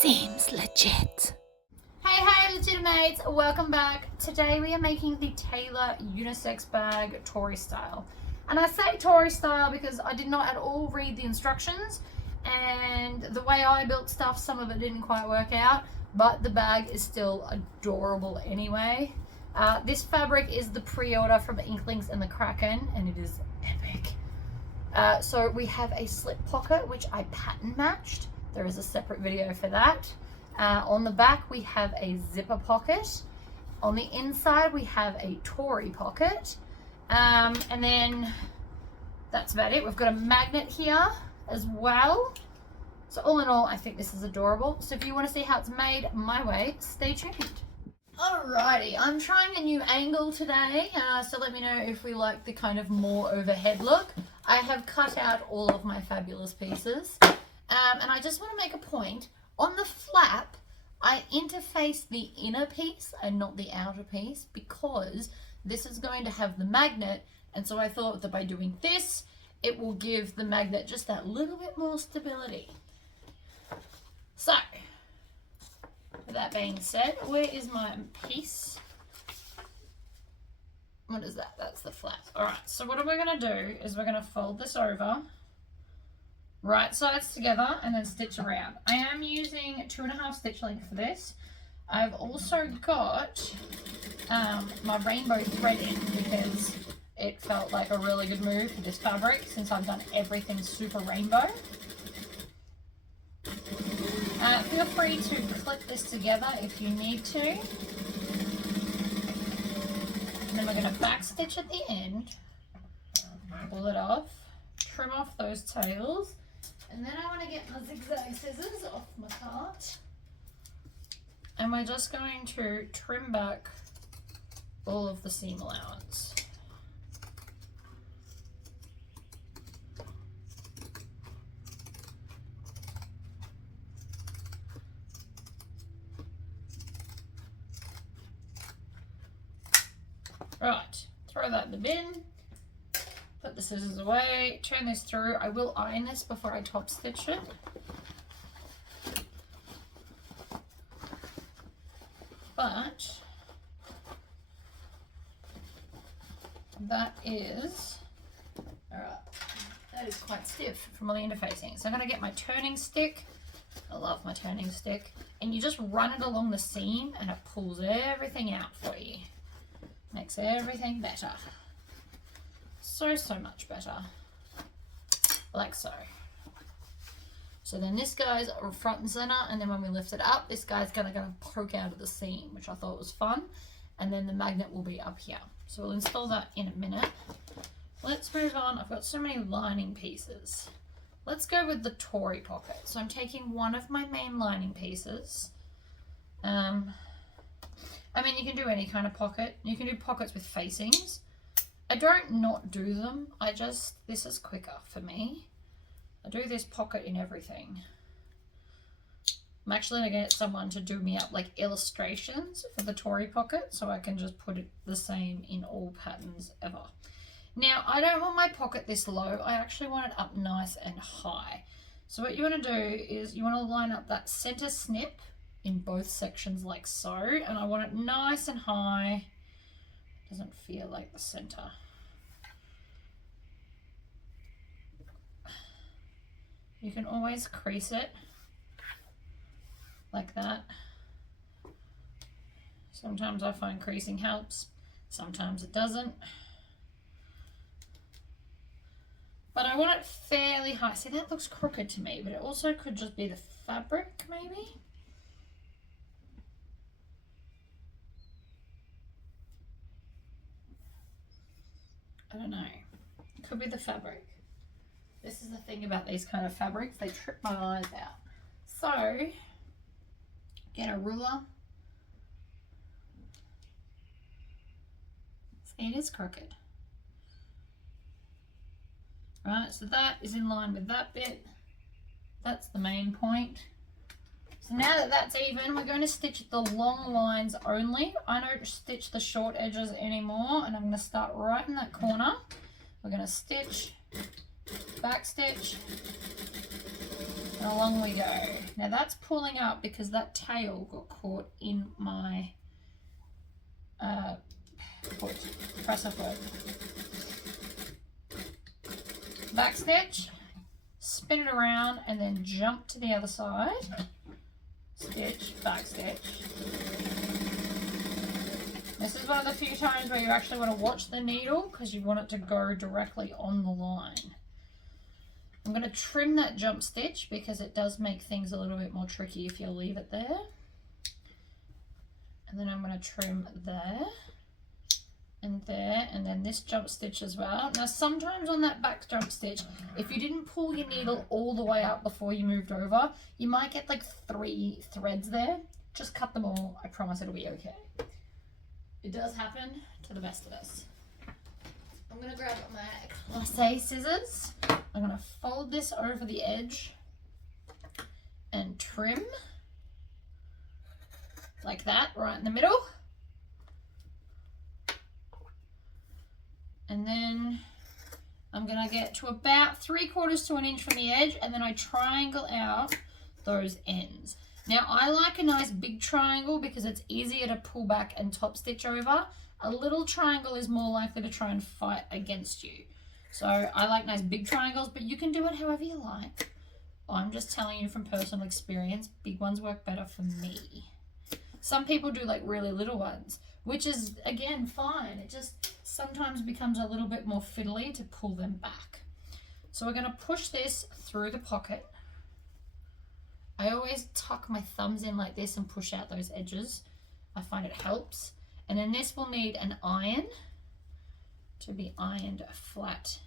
Seems legit. Hey legitimates, welcome back. Today we are making the Taylor unisex bag Tory style. And I say Tory style because I did not at all read the instructions, and the way I built stuff, some of it didn't quite work out, but the bag is still adorable anyway. This fabric is the pre-order from Inklings and the Kraken, and it is epic. So we have a slip pocket which I pattern matched. There is a separate video for that. On the back we have a zipper pocket. On the inside we have a Tory pocket. And then that's about it. We've got a magnet here as well. So all in all, I think this is adorable. So if you want to see how it's made my way, stay tuned. Alrighty, I'm trying a new angle today, so let me know if we like the kind of more overhead look. I have cut out all of my fabulous pieces, and I just want to make a point. On the flap, I interface the inner piece and not the outer piece because this is going to have the magnet, and so I thought that by doing this, it will give the magnet just that little bit more stability. So, with that being said, where is my piece? What is that? That's the flap. Alright, so what we're going to do is we're going to fold this over, right sides together, and then stitch around. I am using 2.5 stitch length for this. I've also got my rainbow thread in because it felt like a really good move for this fabric since I've done everything super rainbow. Feel free to clip this together if you need to. And then we're going to back stitch at the end, pull it off, trim off those tails, and then I want to get my zigzag scissors off my cart. And we're just going to trim back all of the seam allowance. Right, throw that in the bin, put the scissors away, turn this through. I will iron this before I top stitch it. But that is, alright, that is quite stiff from all the interfacing. So I'm going to get my turning stick. I love my turning stick. And you just run it along the seam and it pulls everything out for you. Makes everything better. So much better. Like so. So then this goes front and center, and then when we lift it up, this guy's gonna go poke out of the seam, which I thought was fun. And then the magnet will be up here. So we'll install that in a minute. Let's move on. I've got so many lining pieces. Let's go with the Tory pocket. So I'm taking one of my main lining pieces. I mean, you can do any kind of pocket. You can do pockets with facings. I don't not do them. This is quicker for me. I do this pocket in everything. I'm actually going to get someone to do me up like illustrations for the Tory pocket so I can just put it the same in all patterns ever. Now, I don't want my pocket this low. I actually want it up nice and high. So what you want to do is you want to line up that center snip in both sections like so, and I want it nice and high. Doesn't feel like the center. You can always crease it like that. Sometimes I find creasing helps, sometimes it doesn't. But I want it fairly high. See, that looks crooked to me, but it also could just be the fabric maybe. I don't know. It could be the fabric. This is the thing about these kind of fabrics. They trip my eyes out. So, get a ruler. See, it is crooked. Right, so that is in line with that bit. That's the main point. So now that that's even, we're going to stitch the long lines only. I don't stitch the short edges anymore, and I'm going to start right in that corner. We're going to stitch, back stitch, And along we go. Now that's pulling up because that tail got caught in my presser foot. Back stitch, spin it around, and then jump to the other side. Stitch, back stitch. This is one of the few times where you actually want to watch the needle because you want it to go directly on the line. I'm going to trim that jump stitch because it does make things a little bit more tricky if you leave it there. And then I'm going to trim there and there, and then this jump stitch as well. Now sometimes on that back jump stitch, if you didn't pull your needle all the way up before you moved over, you might get like 3 threads there. Just cut them all. I promise it'll be okay. It does happen to the best of us. I'm going to grab my Gusset scissors. I'm going to fold this over the edge and trim like that, right in the middle. And then I'm going to get to about 3/4 to an inch from the edge, and then I triangle out those ends. Now I like a nice big triangle because it's easier to pull back and top stitch over. A little triangle is more likely to try and fight against you. So I like nice big triangles, but you can do it however you like. I'm just telling you from personal experience, big ones work better for me. Some people do like really little ones, which is again fine. It just sometimes becomes a little bit more fiddly to pull them back. So we're going to push this through the pocket. I always tuck my thumbs in like this and push out those edges. I find it helps. And then this will need an iron to be ironed flat.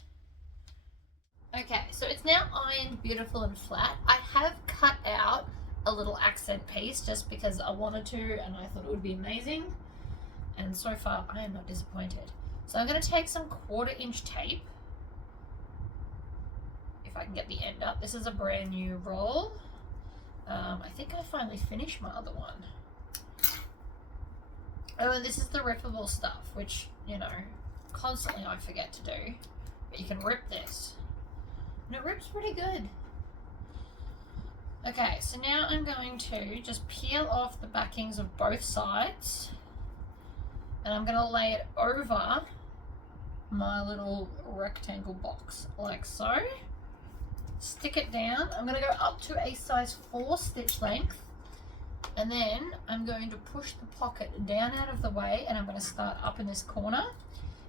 Okay, so it's now ironed beautiful and flat. I have cut out a little accent piece just because I wanted to and I thought it would be amazing. And so far I am not disappointed. So I'm going to take some 1/4 inch tape, if I can get the end up. This is a brand new roll. I think I finally finished my other one. Oh, and this is the rippable stuff, which, you know, constantly I forget to do. But you can rip this. And it rips pretty good. Okay, so now I'm going to just peel off the backings of both sides. And I'm going to lay it over my little rectangle box, like so. Stick it down. I'm going to go up to a size 4 stitch length. And then I'm going to push the pocket down out of the way, and I'm going to start up in this corner.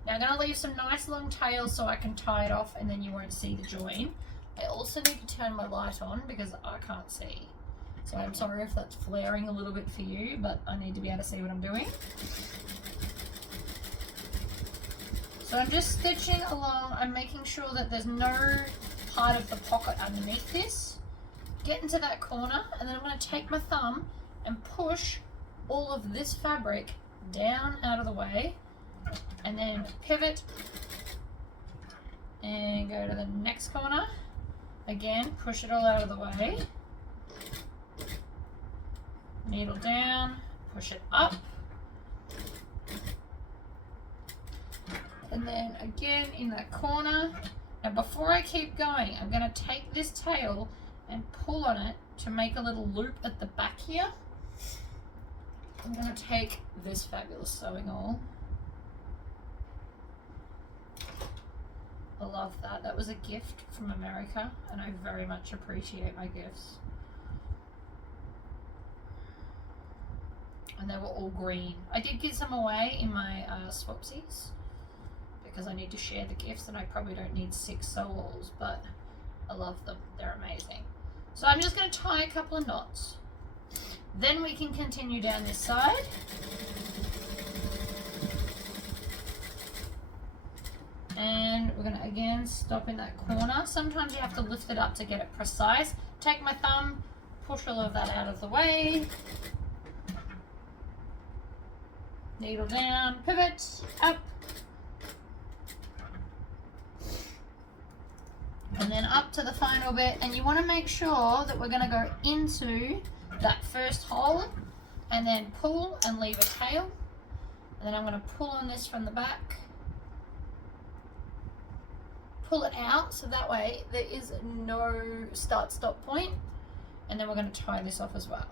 Now I'm going to leave some nice long tails so I can tie it off and then you won't see the join. I also need to turn my light on because I can't see. So I'm sorry if that's flaring a little bit for you, but I need to be able to see what I'm doing. So I'm just stitching along. I'm making sure that there's no part of the pocket underneath this. Get into that corner, and then I'm going to take my thumb and push all of this fabric down out of the way, and then pivot and go to the next corner. Again, push it all out of the way. Needle down, push it up. And then again in that corner. Now before I keep going, I'm going to take this tail and pull on it to make a little loop at the back here. I'm going to take this fabulous sewing awl. I love that. That was a gift from America, and I very much appreciate my gifts. And they were all green. I did give some away in my swapsies because I need to share the gifts, and I probably don't need 6 sew-alls, but I love them. They're amazing. So I'm just going to tie a couple of knots. Then we can continue down this side. And we're going to again stop in that corner. Sometimes you have to lift it up to get it precise. Take my thumb, push all of that out of the way. Needle down, pivot, up. And then up to the final bit, and you want to make sure that we're going to go into that first hole and then pull and leave a tail. And then I'm going to pull on this from the back, pull it out so that way there is no start-stop point, and then we're going to tie this off as well.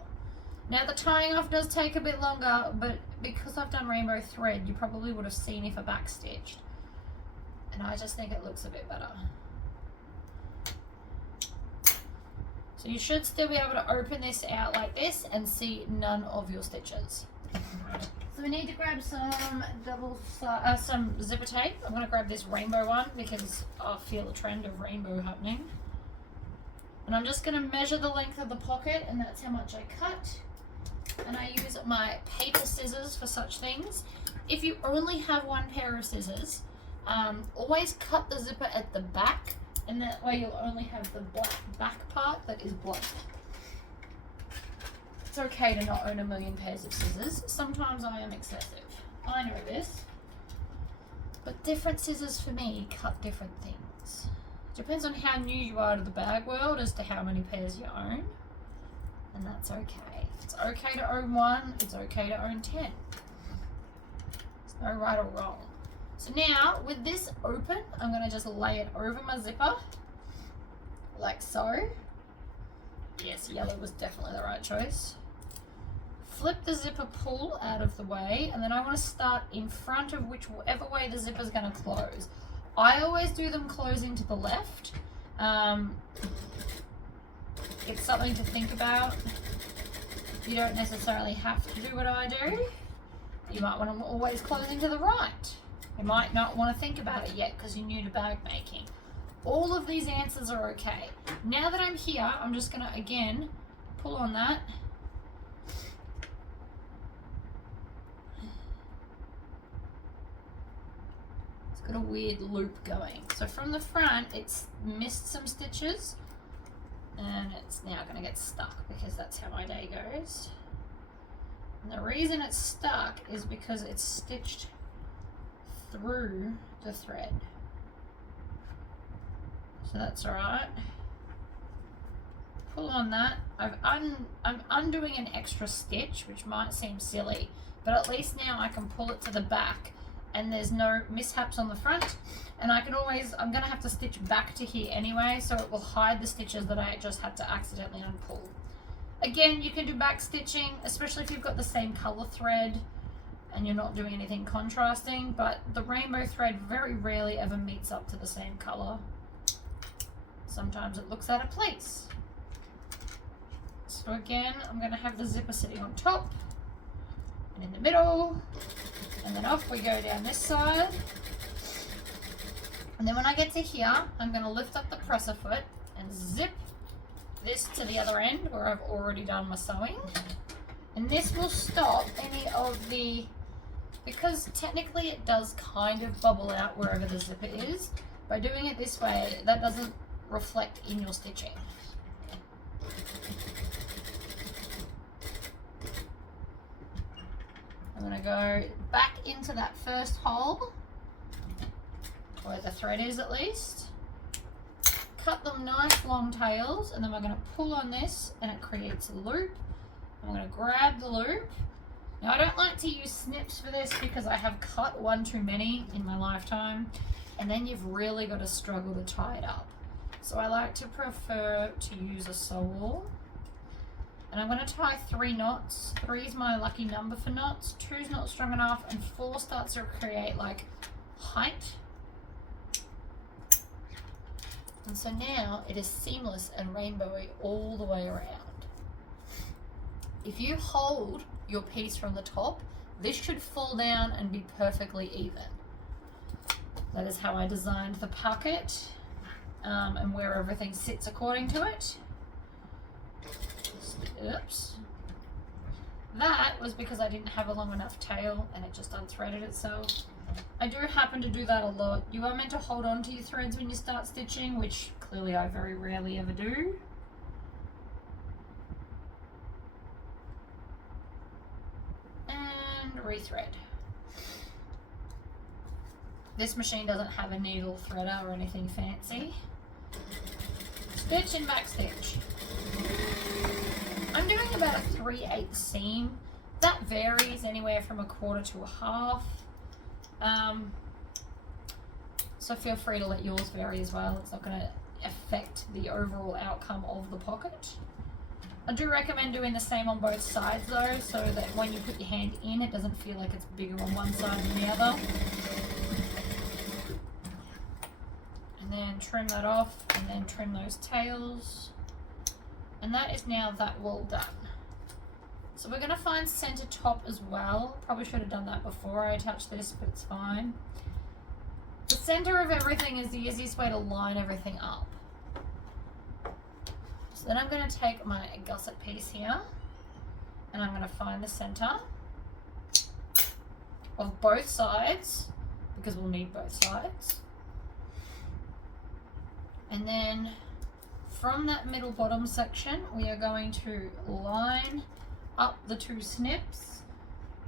Now the tying off does take a bit longer, but because I've done rainbow thread, you probably would have seen if I backstitched, and I just think it looks a bit better. So you should still be able to open this out like this and see none of your stitches. So we need to grab some some zipper tape. I'm going to grab this rainbow one because I feel a trend of rainbow happening. And I'm just going to measure the length of the pocket, and that's how much I cut. And I use my paper scissors for such things. If you only have one pair of scissors, always cut the zipper at the back, and that way you'll only have the black back part that is blank. It's okay to not own a million pairs of scissors. Sometimes I am excessive. I know this. But different scissors for me cut different things. Depends on how new you are to the bag world as to how many pairs you own. And that's okay. It's okay to own one. It's okay to own 10. There's no right or wrong. So now, with this open, I'm going to just lay it over my zipper, like so. Yes, yellow was definitely the right choice. Flip the zipper pull out of the way, and then I want to start in front of whichever way the zipper is going to close. I always do them closing to the left. It's something to think about. You don't necessarily have to do what I do. You might want them always closing to the right. You might not want to think about it yet because you're new to bag making. All of these answers are okay. Now that I'm here, I'm just going to, again, pull on that. It's got a weird loop going. So from the front, it's missed some stitches, and it's now going to get stuck because that's how my day goes. And the reason it's stuck is because it's stitched through the thread. So that's alright. Pull on that. I'm undoing an extra stitch, which might seem silly, but at least now I can pull it to the back and there's no mishaps on the front, and I can always, I'm going to have to stitch back to here anyway, so it will hide the stitches that I just had to accidentally unpull. Again, you can do back stitching, especially if you've got the same color thread and you're not doing anything contrasting, but the rainbow thread very rarely ever meets up to the same color. Sometimes it looks out of place. So again, I'm going to have the zipper sitting on top and in the middle, and then off we go down this side. And then when I get to here, I'm going to lift up the presser foot and zip this to the other end where I've already done my sewing. And this will stop any of the, because technically it does kind of bubble out wherever the zipper is. By doing it this way, that doesn't reflect in your stitching. I'm going to go back into that first hole, where the thread is at least. Cut them nice long tails, and then we're going to pull on this and it creates a loop. I'm going to grab the loop. Now I don't like to use snips for this because I have cut one too many in my lifetime, and then you've really got to struggle to tie it up. So I like to prefer to use a sew wall. And I'm going to tie 3 knots. 3 is my lucky number for knots. 2 is not strong enough, and 4 starts to create like height. And so now it is seamless and rainbowy all the way around. If you hold your piece from the top, this should fall down and be perfectly even. That is how I designed the pocket, and where everything sits according to it. Oops. That was because I didn't have a long enough tail and it just unthreaded itself. I do happen to do that a lot. You are meant to hold on to your threads when you start stitching, which clearly I very rarely ever do. And rethread. This machine doesn't have a needle threader or anything fancy. Stitch and back stitch. I'm doing about a 3/8 seam. That varies anywhere from 1/4 to 1/2. So feel free to let yours vary as well. It's not going to affect the overall outcome of the pocket. I do recommend doing the same on both sides though, so that when you put your hand in, it doesn't feel like it's bigger on one side than the other. And then trim that off, and then trim those tails. And that is now that wall done. So we're going to find center top as well. Probably should have done that before I attached this, but it's fine. The center of everything is the easiest way to line everything up. So then I'm going to take my gusset piece here, and I'm going to find the center of both sides, because we'll need both sides. And then from that middle bottom section, we are going to line up the two snips.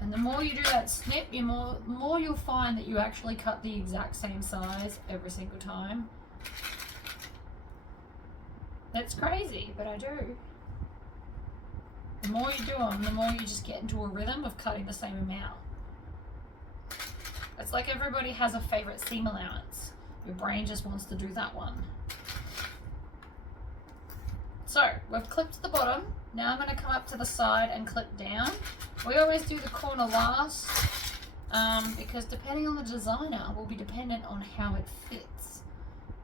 And the more you do that snip, the more you'll find that you actually cut the exact same size every single time. That's crazy, but I do. The more you do them, the more you just get into a rhythm of cutting the same amount. It's like everybody has a favorite seam allowance. Your brain just wants to do that one. So we've clipped to the bottom. Now I'm going to come up to the side and clip down. We always do the corner last because depending on the designer will be dependent on how it fits.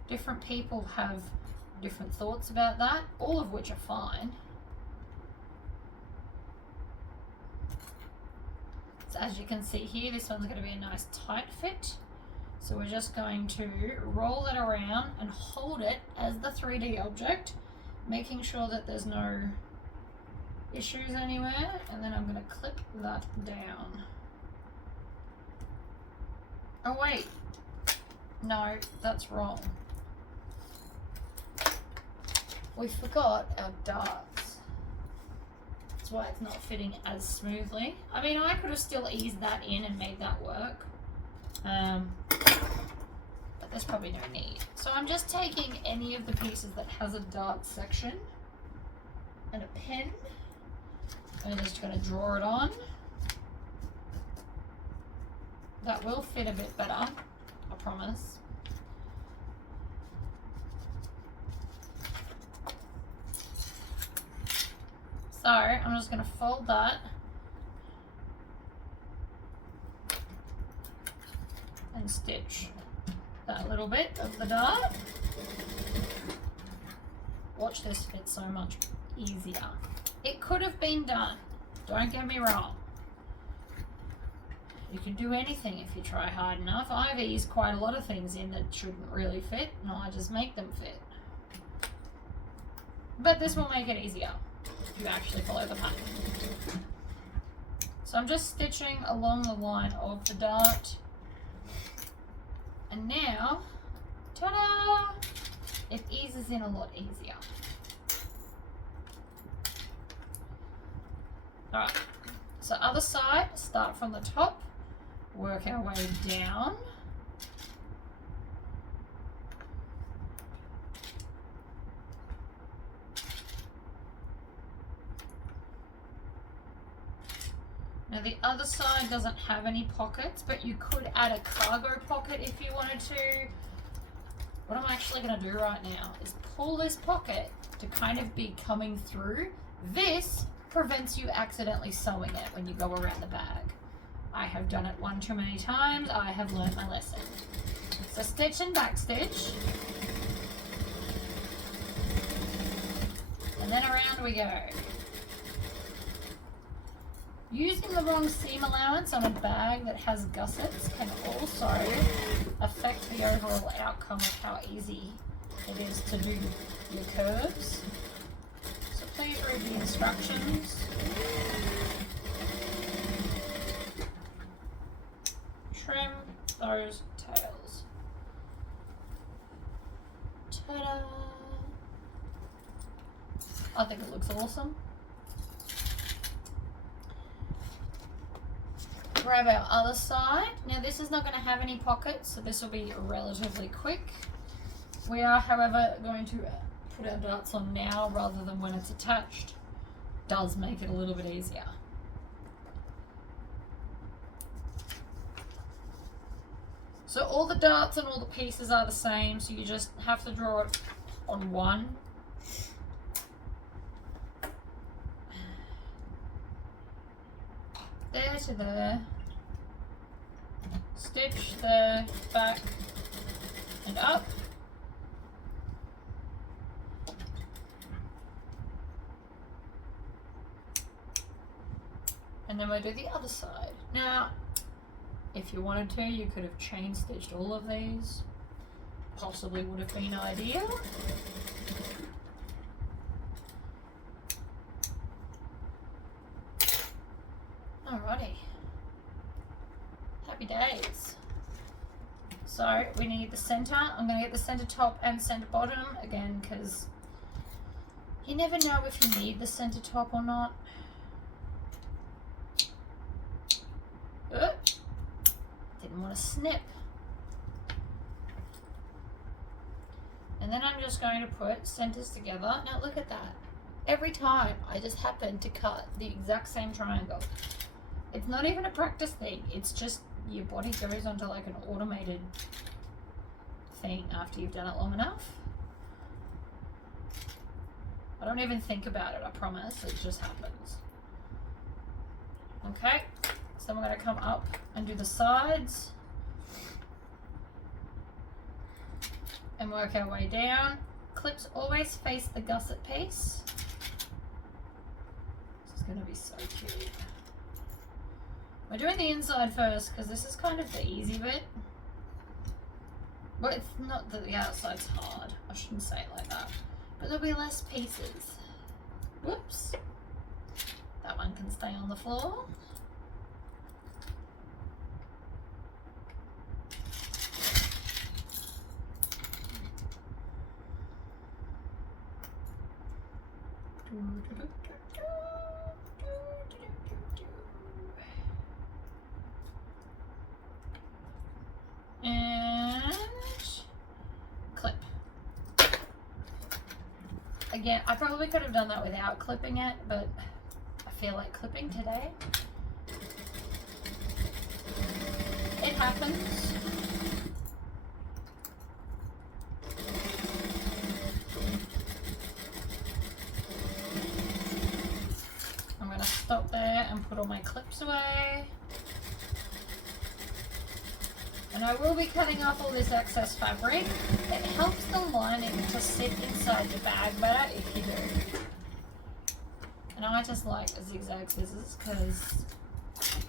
Different people have different thoughts about that, all of which are fine. So as you can see here, this one's going to be a nice tight fit. So we're just going to roll it around and hold it as the 3D object, making sure that there's no issues anywhere, and then I'm going to clip that down. Oh wait, no, that's wrong. We forgot our darts. That's why it's not fitting as smoothly. I mean, I could have still eased that in and made that work. But there's probably no need. So I'm just taking any of the pieces that has a dart section and a pen. I'm just going to draw it on. That will fit a bit better, I promise. So I'm just going to fold that and stitch that little bit of the dart. Watch this fit so much easier. It could have been done, don't get me wrong. You can do anything if you try hard enough. I've eased quite a lot of things in that shouldn't really fit, and I just make them fit. But this will make it easier if you actually follow the pattern. So I'm just stitching along the line of the dart. And now, ta-da! It eases in a lot easier. Alright, so other side, start from the top, work our way down. Now the other side doesn't have any pockets, but you could add a cargo pocket if you wanted to. What I'm actually going to do right now is pull this pocket to kind of be coming through. This prevents you accidentally sewing it when you go around the bag. I have done it one too many times. I have learned my lesson. So stitch and back stitch. And then around we go. Using the wrong seam allowance on a bag that has gussets can also affect the overall outcome of how easy it is to do your curves. So please read the instructions. Trim those tails. Ta-da! I think it looks awesome. Grab our other side. Now this is not going to have any pockets, so this will be relatively quick. We are, however, going to put our darts on now rather than when it's attached. Does make it a little bit easier. . So all the darts and all the pieces are the same, so you just have to draw it on one. There to there. Stitch there, back and up. And then we'll do the other side. Now, if you wanted to, you could have chain stitched all of these. Possibly would have been ideal. Alrighty. Happy days. So we need the center. I'm going to get the center top and center bottom again because you never know if you need the center top or not. Didn't want to snip. And then I'm just going to put centers together. Now look at that. Every time I just happen to cut the exact same triangle. It's not even a practice thing. It's just your body goes onto like an automated thing after you've done it long enough. I don't even think about it, I promise. It just happens. Okay. So we're going to come up and do the sides and work our way down. Clips always face the gusset piece. This is going to be so cute. We're doing the inside first because this is kind of the easy bit. Well, it's not that the outside's hard. I shouldn't say it like that. But there'll be less pieces. Whoops. That one can stay on the floor. And clip. Again, I probably could have done that without clipping it, but I feel like clipping today. It happens. I'm going to stop there and put all my clips away. And I will be cutting off all this excess fabric. It helps the lining to sit inside the bag better if you do. And I just like zigzag scissors because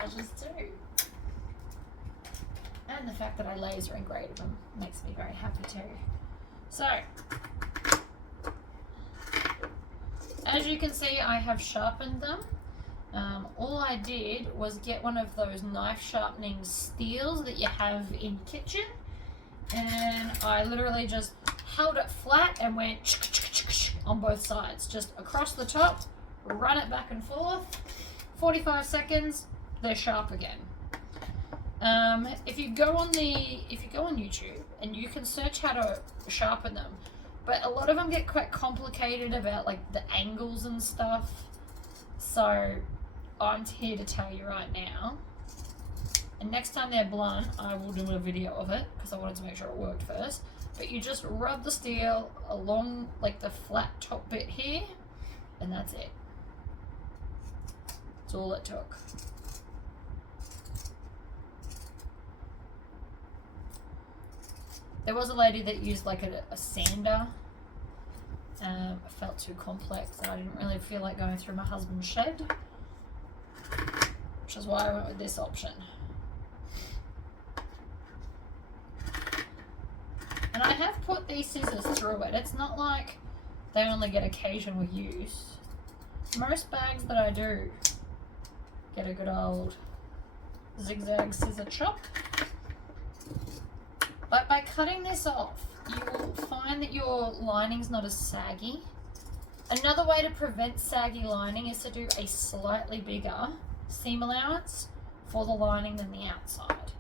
I just do. And the fact that I laser engraved them makes me very happy too. So, as you can see, I have sharpened them. All I did was get one of those knife sharpening steels that you have in your kitchen, and I literally just held it flat and went on both sides, just across the top, run it back and forth, 45 seconds, they're sharp again. If you go on YouTube and you can search how to sharpen them, but a lot of them get quite complicated about like the angles and stuff. So I'm here to tell you right now, and next time they're blunt I will do a video of it because I wanted to make sure it worked first. But you just rub the steel along like the flat top bit here, and that's it. That's all it took. There was a lady that used like a sander. It felt too complex and I didn't really feel like going through my husband's shed, which is why I went with this option. And I have put these scissors through it. It's not like they only get occasional use. Most bags that I do get a good old zigzag scissor chop. But by cutting this off, you will find that your lining's not as saggy. Another way to prevent saggy lining is to do a slightly bigger seam allowance for the lining than the outside.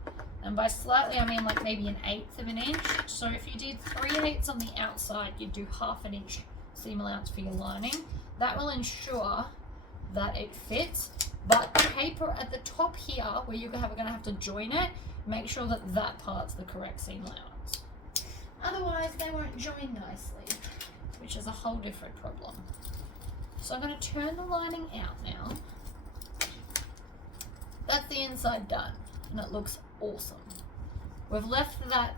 And by slightly, I mean like maybe 1/8 of an inch. So if you did 3/8 on the outside, you'd do 1/2 inch seam allowance for your lining. That will ensure that it fits. But the paper at the top here, where you're going to have to join it, make sure that that part's the correct seam allowance. Otherwise, they won't join nicely, which is a whole different problem. So I'm going to turn the lining out now. That's the inside done, and it looks awesome. We've left that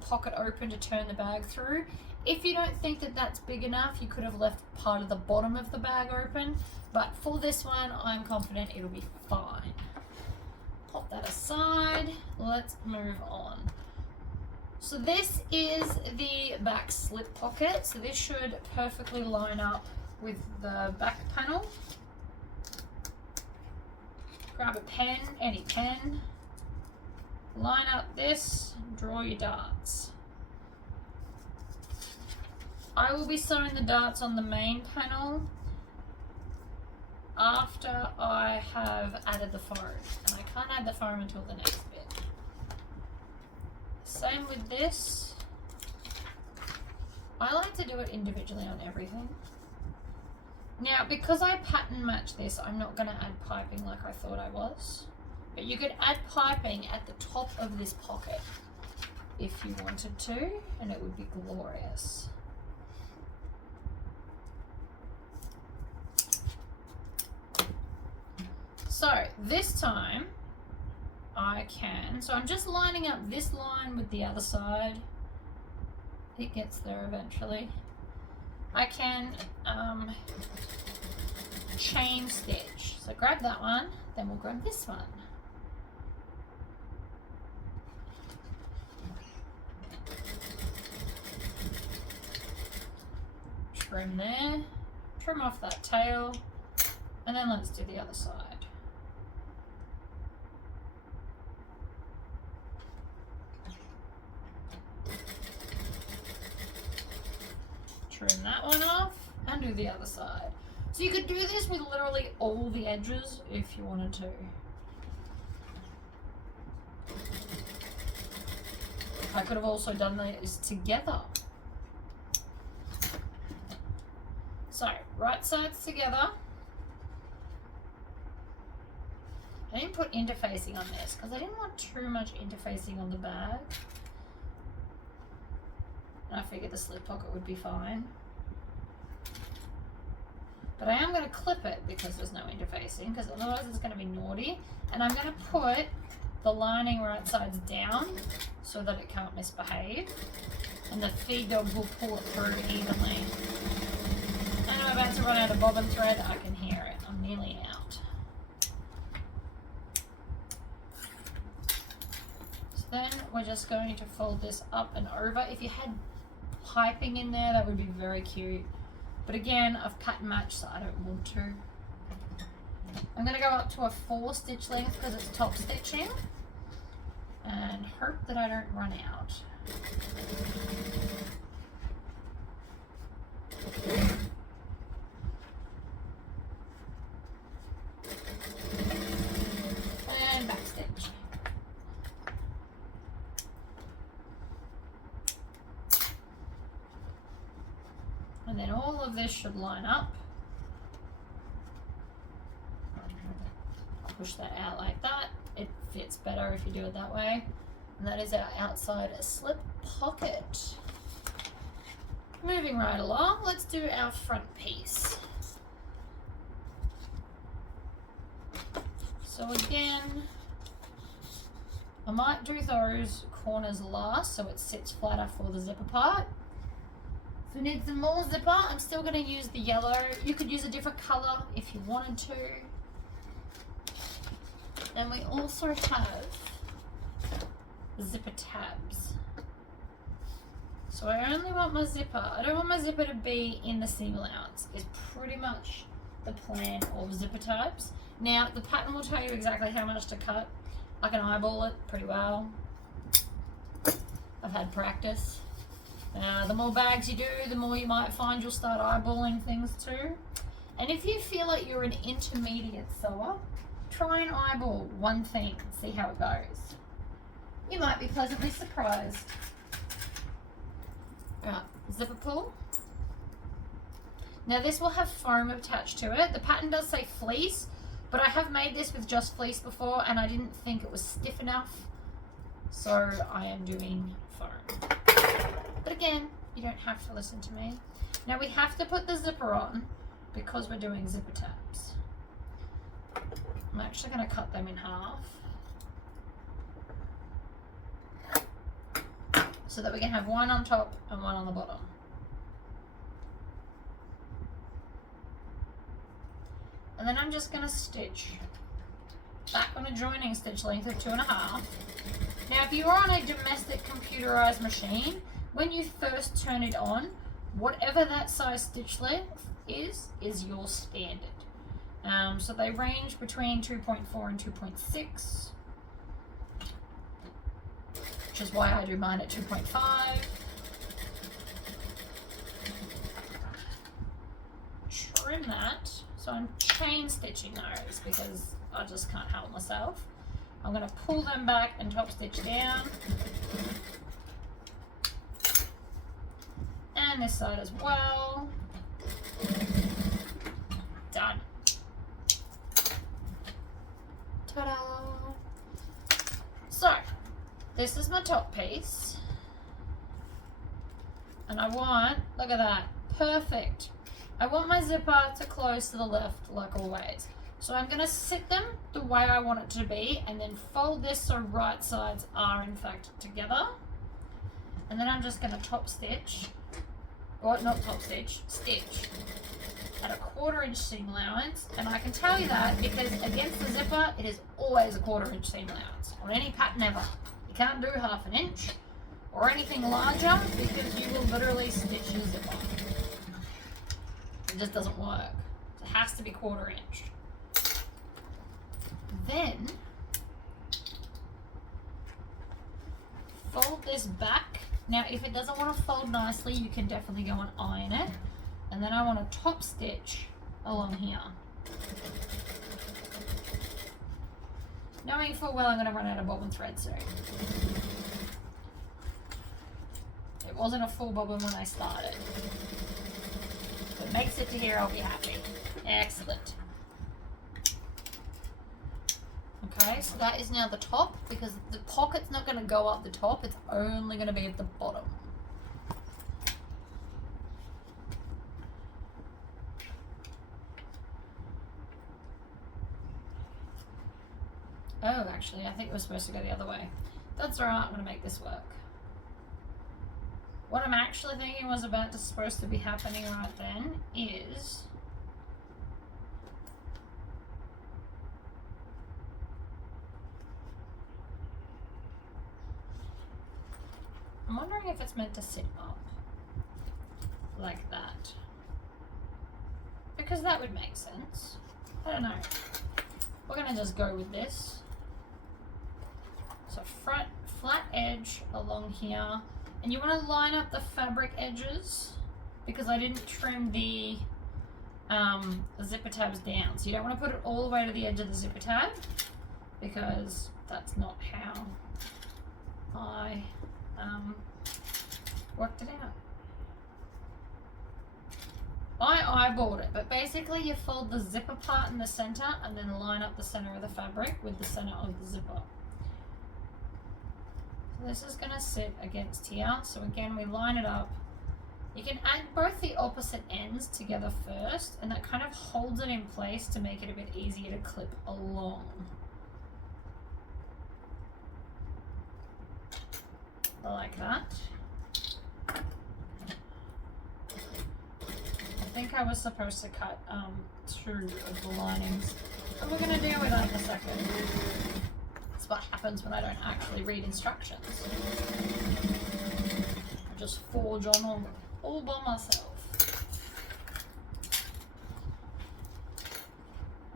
pocket open to turn the bag through. If you don't think that that's big enough, you could have left part of the bottom of the bag open, but for this one, I'm confident it'll be fine. Pop that aside. Let's move on. So this is the back slip pocket. So this should perfectly line up with the back panel. Grab a pen, any pen. Line up this, draw your darts. I will be sewing the darts on the main panel after I have added the foam, and I can't add the foam until the next bit. Same with this. I like to do it individually on everything. Now, because I pattern match this, I'm not going to add piping like I thought I was. But you could add piping at the top of this pocket if you wanted to, and it would be glorious. So this time I can, so I'm just lining up this line with the other side. It gets there eventually. I can chain stitch. So grab that one, then we'll grab this one. Trim there, trim off that tail, and then let's do the other side. Trim that one off and do the other side. So you could do this with literally all the edges if you wanted to. I could have also done these together. So, right sides together. I didn't put interfacing on this because I didn't want too much interfacing on the bag. And I figured the slip pocket would be fine. But I am going to clip it because there's no interfacing, because otherwise it's going to be naughty. And I'm going to put the lining right sides down so that it can't misbehave. And the feed dog will pull it through evenly. And I'm about to run out of bobbin thread. I can hear it. I'm nearly out. So then we're just going to fold this up and over. If you had piping in there, that would be very cute. But again, I've pattern matched, so I don't want to. I'm going to go up to a 4 stitch length because it's top stitching. And hope that I don't run out. And back stitch. And then all of this should line up. Push that out like that. It fits better if you do it that way. And that is our outside slip pocket. Moving right along, let's do our front piece. So again, I might do those corners last so it sits flatter for the zipper part. So we need some more zipper. I'm still going to use the yellow. You could use a different color if you wanted to. And we also have zipper tabs. So I only want my zipper. I don't want my zipper to be in the seam allowance. Is pretty much the plan of zipper tabs. Now the pattern will tell you exactly how much to cut. I can eyeball it pretty well. I've had practice. The more bags you do, the more you might find you'll start eyeballing things too. And if you feel like you're an intermediate sewer, try and eyeball one thing and see how it goes. You might be pleasantly surprised. Right, zipper pull. Now this will have foam attached to it. The pattern does say fleece, but I have made this with just fleece before and I didn't think it was stiff enough. So I am doing foam. But again, you don't have to listen to me. Now we have to put the zipper on because we're doing zipper tabs. I'm actually going to cut them in half so that we can have one on top and one on the bottom. And then I'm just going to stitch back on a joining stitch length of 2.5. Now if you're on a domestic computerized machine, when you first turn it on, whatever that size stitch length is your standard. So they range between 2.4 and 2.6, which is why I do mine at 2.5. Trim that. So I'm chain stitching those because I just can't help myself. I'm going to pull them back and top stitch down. And this side as well. Done. Ta-da! So, this is my top piece. And I want, look at that, perfect. I want my zipper to close to the left like always. So I'm going to sit them the way I want it to be and then fold this so right sides are in fact together. And then I'm just going to top stitch, or not top stitch, stitch at a 1/4 inch seam allowance. And I can tell you that because against the zipper it is always a 1/4 inch seam allowance on any pattern ever. You can't do 1/2 inch or anything larger because you will literally stitch your zipper. It just doesn't work. It has to be 1/4 inch. Then fold this back. Now if it doesn't want to fold nicely, you can definitely go and iron it. And then I want to top stitch along here. Knowing full well I'm going to run out of bobbin thread soon. It wasn't a full bobbin when I started. If it makes it to here, I'll be happy. Excellent. Okay, so that is now the top because the pocket's not going to go up the top, it's only going to be at the bottom. Oh, actually, I think it was supposed to go the other way. That's alright, I'm going to make this work. What I'm actually thinking was supposed to be happening right then is I'm wondering if it's meant to sit up like that, because that would make sense. I don't know. We're gonna just go with this. So front flat edge along here, and you want to line up the fabric edges because I didn't trim the zipper tabs down. So you don't want to put it all the way to the edge of the zipper tab because that's not how I worked it out. I eyeballed it, but basically you fold the zipper part in the center and then line up the center of the fabric with the center of the zipper. So this is going to sit against here. So again, we line it up. You can add both the opposite ends together first, and that kind of holds it in place to make it a bit easier to clip along. Like that. I think I was supposed to cut 2 of the linings, but we're going to deal with that in a second. That's what happens when I don't actually read instructions. I just forge on all by myself.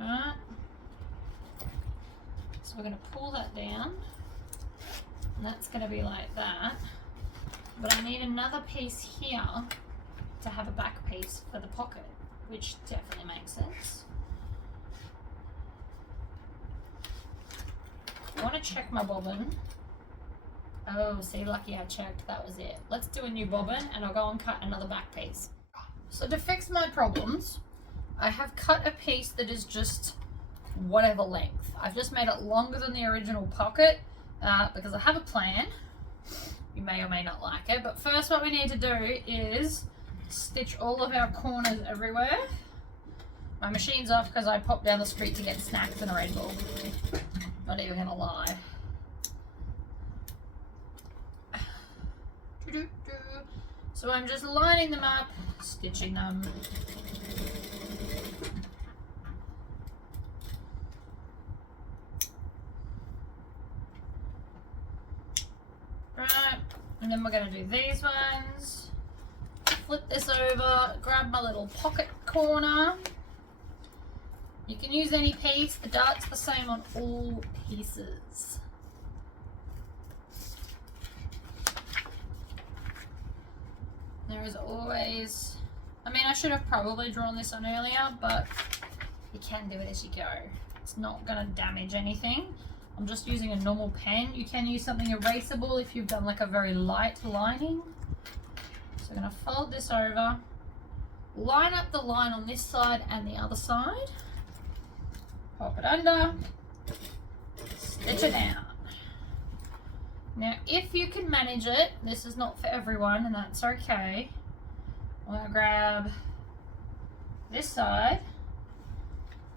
Alright. So we're going to pull that down. And that's going to be like that. But I need another piece here to have a back piece for the pocket, which definitely makes sense. I want to check my bobbin. Oh, see, lucky I checked, that was it. Let's do a new bobbin and I'll go and cut another back piece. So to fix my problems, I have cut a piece that is just whatever length. I've just made it longer than the original pocket because I have a plan. You may or may not like it, but first what we need to do is stitch all of our corners everywhere. My machine's off because I popped down the street to get snacks and a Red Bull. Not even gonna lie. So I'm just lining them up, stitching them. Right, and then we're going to do these ones. Flip this over, grab my little pocket corner. You can use any piece, the dart's the same on all pieces. There is always, I mean, I should have probably drawn this on earlier, but you can do it as you go. It's not going to damage anything. I'm just using a normal pen. You can use something erasable if you've done like a very light lining. So I'm going to fold this over, line up the line on this side and the other side, pop it under, stitch it down. Now, if you can manage it, this is not for everyone, and that's okay. I'm going to grab this side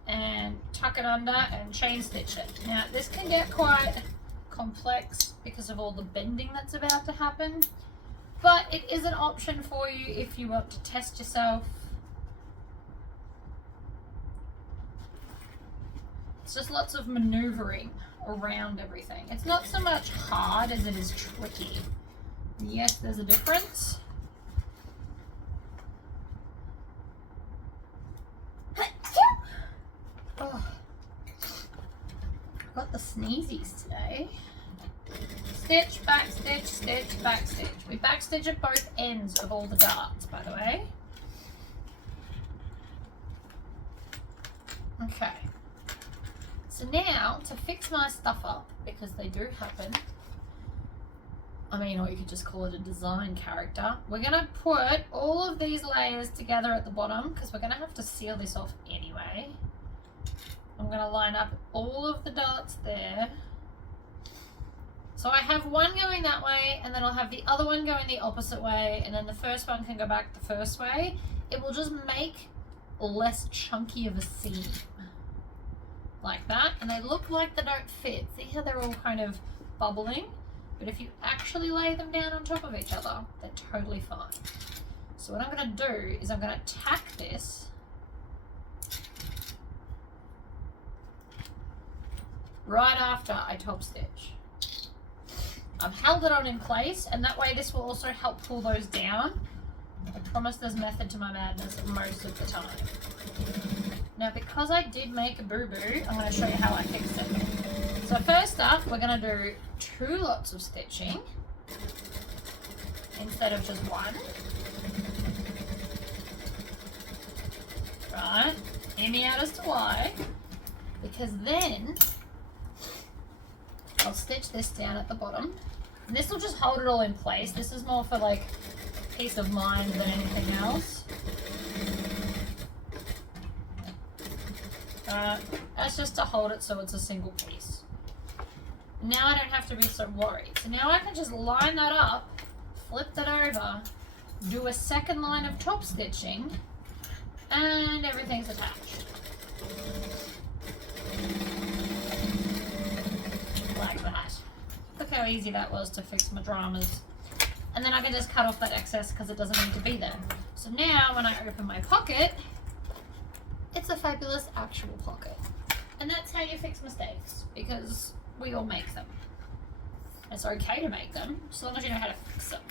and tuck it under and chain stitch it. Now, this can get quite complex because of all the bending that's about to happen, but it is an option for you if you want to test yourself. It's just lots of maneuvering around everything. It's not so much hard as it is tricky. Yes, there's a difference. Oh, I've got the sneezies today. Stitch, back stitch, stitch, back stitch. We back stitch at both ends of all the darts, by the way. Okay. So now, to fix my stuff up, because they do happen, I mean, or you could just call it a design character, we're going to put all of these layers together at the bottom, because we're going to have to seal this off anyway. I'm going to line up all of the darts there. So I have one going that way, and then I'll have the other one going the opposite way, and then the first one can go back the first way. It will just make less chunky of a seam. Like that, and they look like they don't fit. See how they're all kind of bubbling? But if you actually lay them down on top of each other, they're totally fine. So what I'm going to do is I'm going to tack this right after I top stitch. I've held it on in place, and that way this will also help pull those down. I promise there's method to my madness most of the time. Now, because I did make a boo-boo, I'm going to show you how I fixed it. So first up, we're going to do 2 lots of stitching instead of just 1. Right, hear me out as to why. Because then I'll stitch this down at the bottom. And this will just hold it all in place. This is more for like peace of mind than anything else. That's just to hold it so it's a single piece. Now I don't have to be so worried. So now I can just line that up, flip that over, do a second line of top stitching, and everything's attached. Like that. Look how easy that was to fix my dramas. And then I can just cut off that excess because it doesn't need to be there. So now when I open my pocket, it's a fabulous actual pocket. And that's how you fix mistakes, because we all make them. It's okay to make them, as long as you know how to fix them.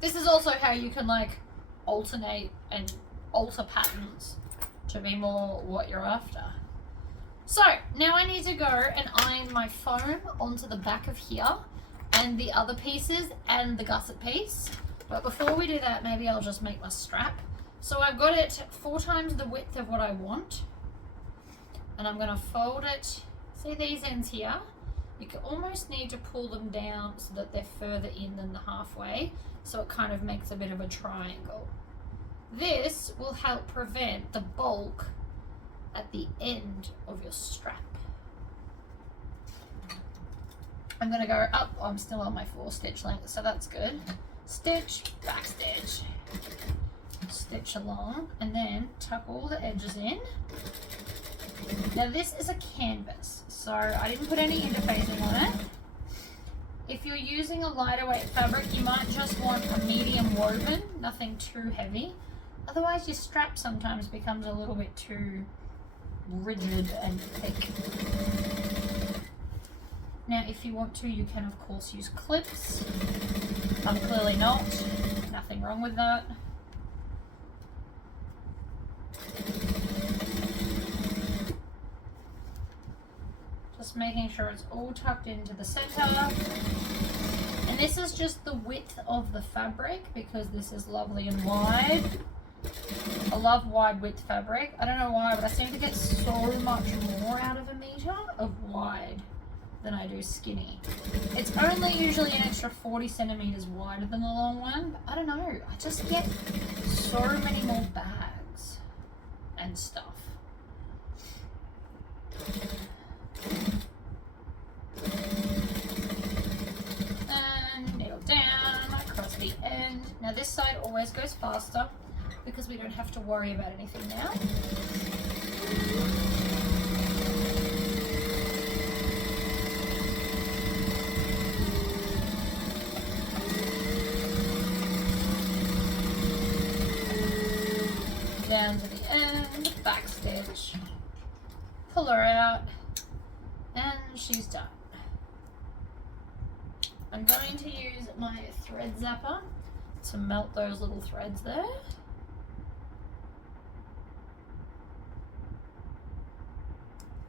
This is also how you can like alternate and alter patterns to be more what you're after. So now I need to go and iron my foam onto the back of here and the other pieces and the gusset piece. But before we do that, maybe I'll just make my strap. So I've got it 4 times the width of what I want, and I'm going to fold it. See these ends here? You can almost need to pull them down so that they're further in than the halfway, so it kind of makes a bit of a triangle. This will help prevent the bulk at the end of your strap. I'm going to go up. I'm still on my 4 stitch length, so that's good. Stitch, back stitch, stitch along, and then tuck all the edges in. Now this is a canvas, so I didn't put any interfacing on it. If you're using a lighter weight fabric, you might just want a medium woven, nothing too heavy. Otherwise your strap sometimes becomes a little bit too rigid and thick. Now if you want to, you can of course use clips. I'm clearly not, nothing wrong with that. Just making sure it's all tucked into the center. And this is just the width of the fabric because this is lovely and wide. I love wide width fabric. I don't know why, but I seem to get so much more out of a meter of wide than I do skinny. It's only usually an extra 40 centimeters wider than the long one, but I don't know. I just get so many more bags and stuff. And nail down across the end. Now this side always goes faster because we don't have to worry about anything now. Down to the end, back stitch, pull her out, and she's done. I'm going to use my thread zapper to melt those little threads there.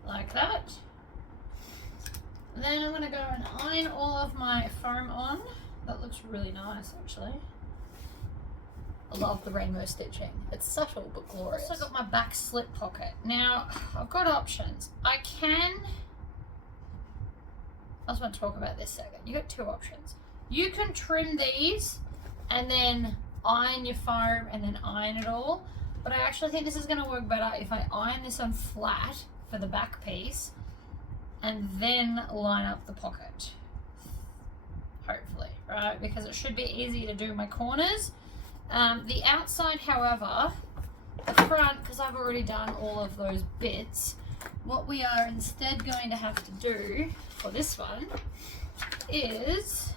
Like that. And then I'm going to go and iron all of my foam on. That looks really nice actually. I love the rainbow stitching. It's subtle but glorious. I've also got my back slip pocket. Now, I've got options. I just want to talk about this second. You got 2 options. You can trim these and then iron your foam and then iron it all. But I actually think this is going to work better if I iron this on flat for the back piece and then line up the pocket. Hopefully, right? Because it should be easy to do my corners. The outside, however, the front, because I've already done all of those bits, what we are instead going to have to do for this one is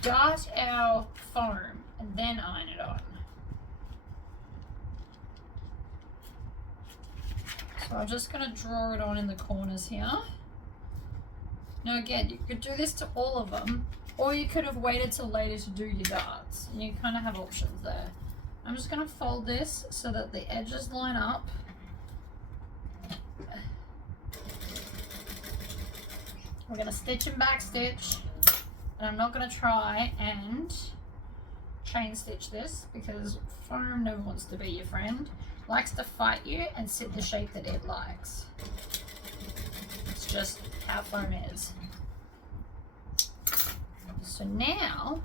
dart our foam and then iron it on. So I'm just going to draw it on in the corners here. Now again, you could do this to all of them, or you could have waited till later to do your darts. And you kind of have options there. I'm just going to fold this so that the edges line up. We're going to stitch and back stitch. And I'm not going to try and chain stitch this because foam never wants to be your friend. It likes to fight you and sit the shape that it likes. It's just how foam is. So now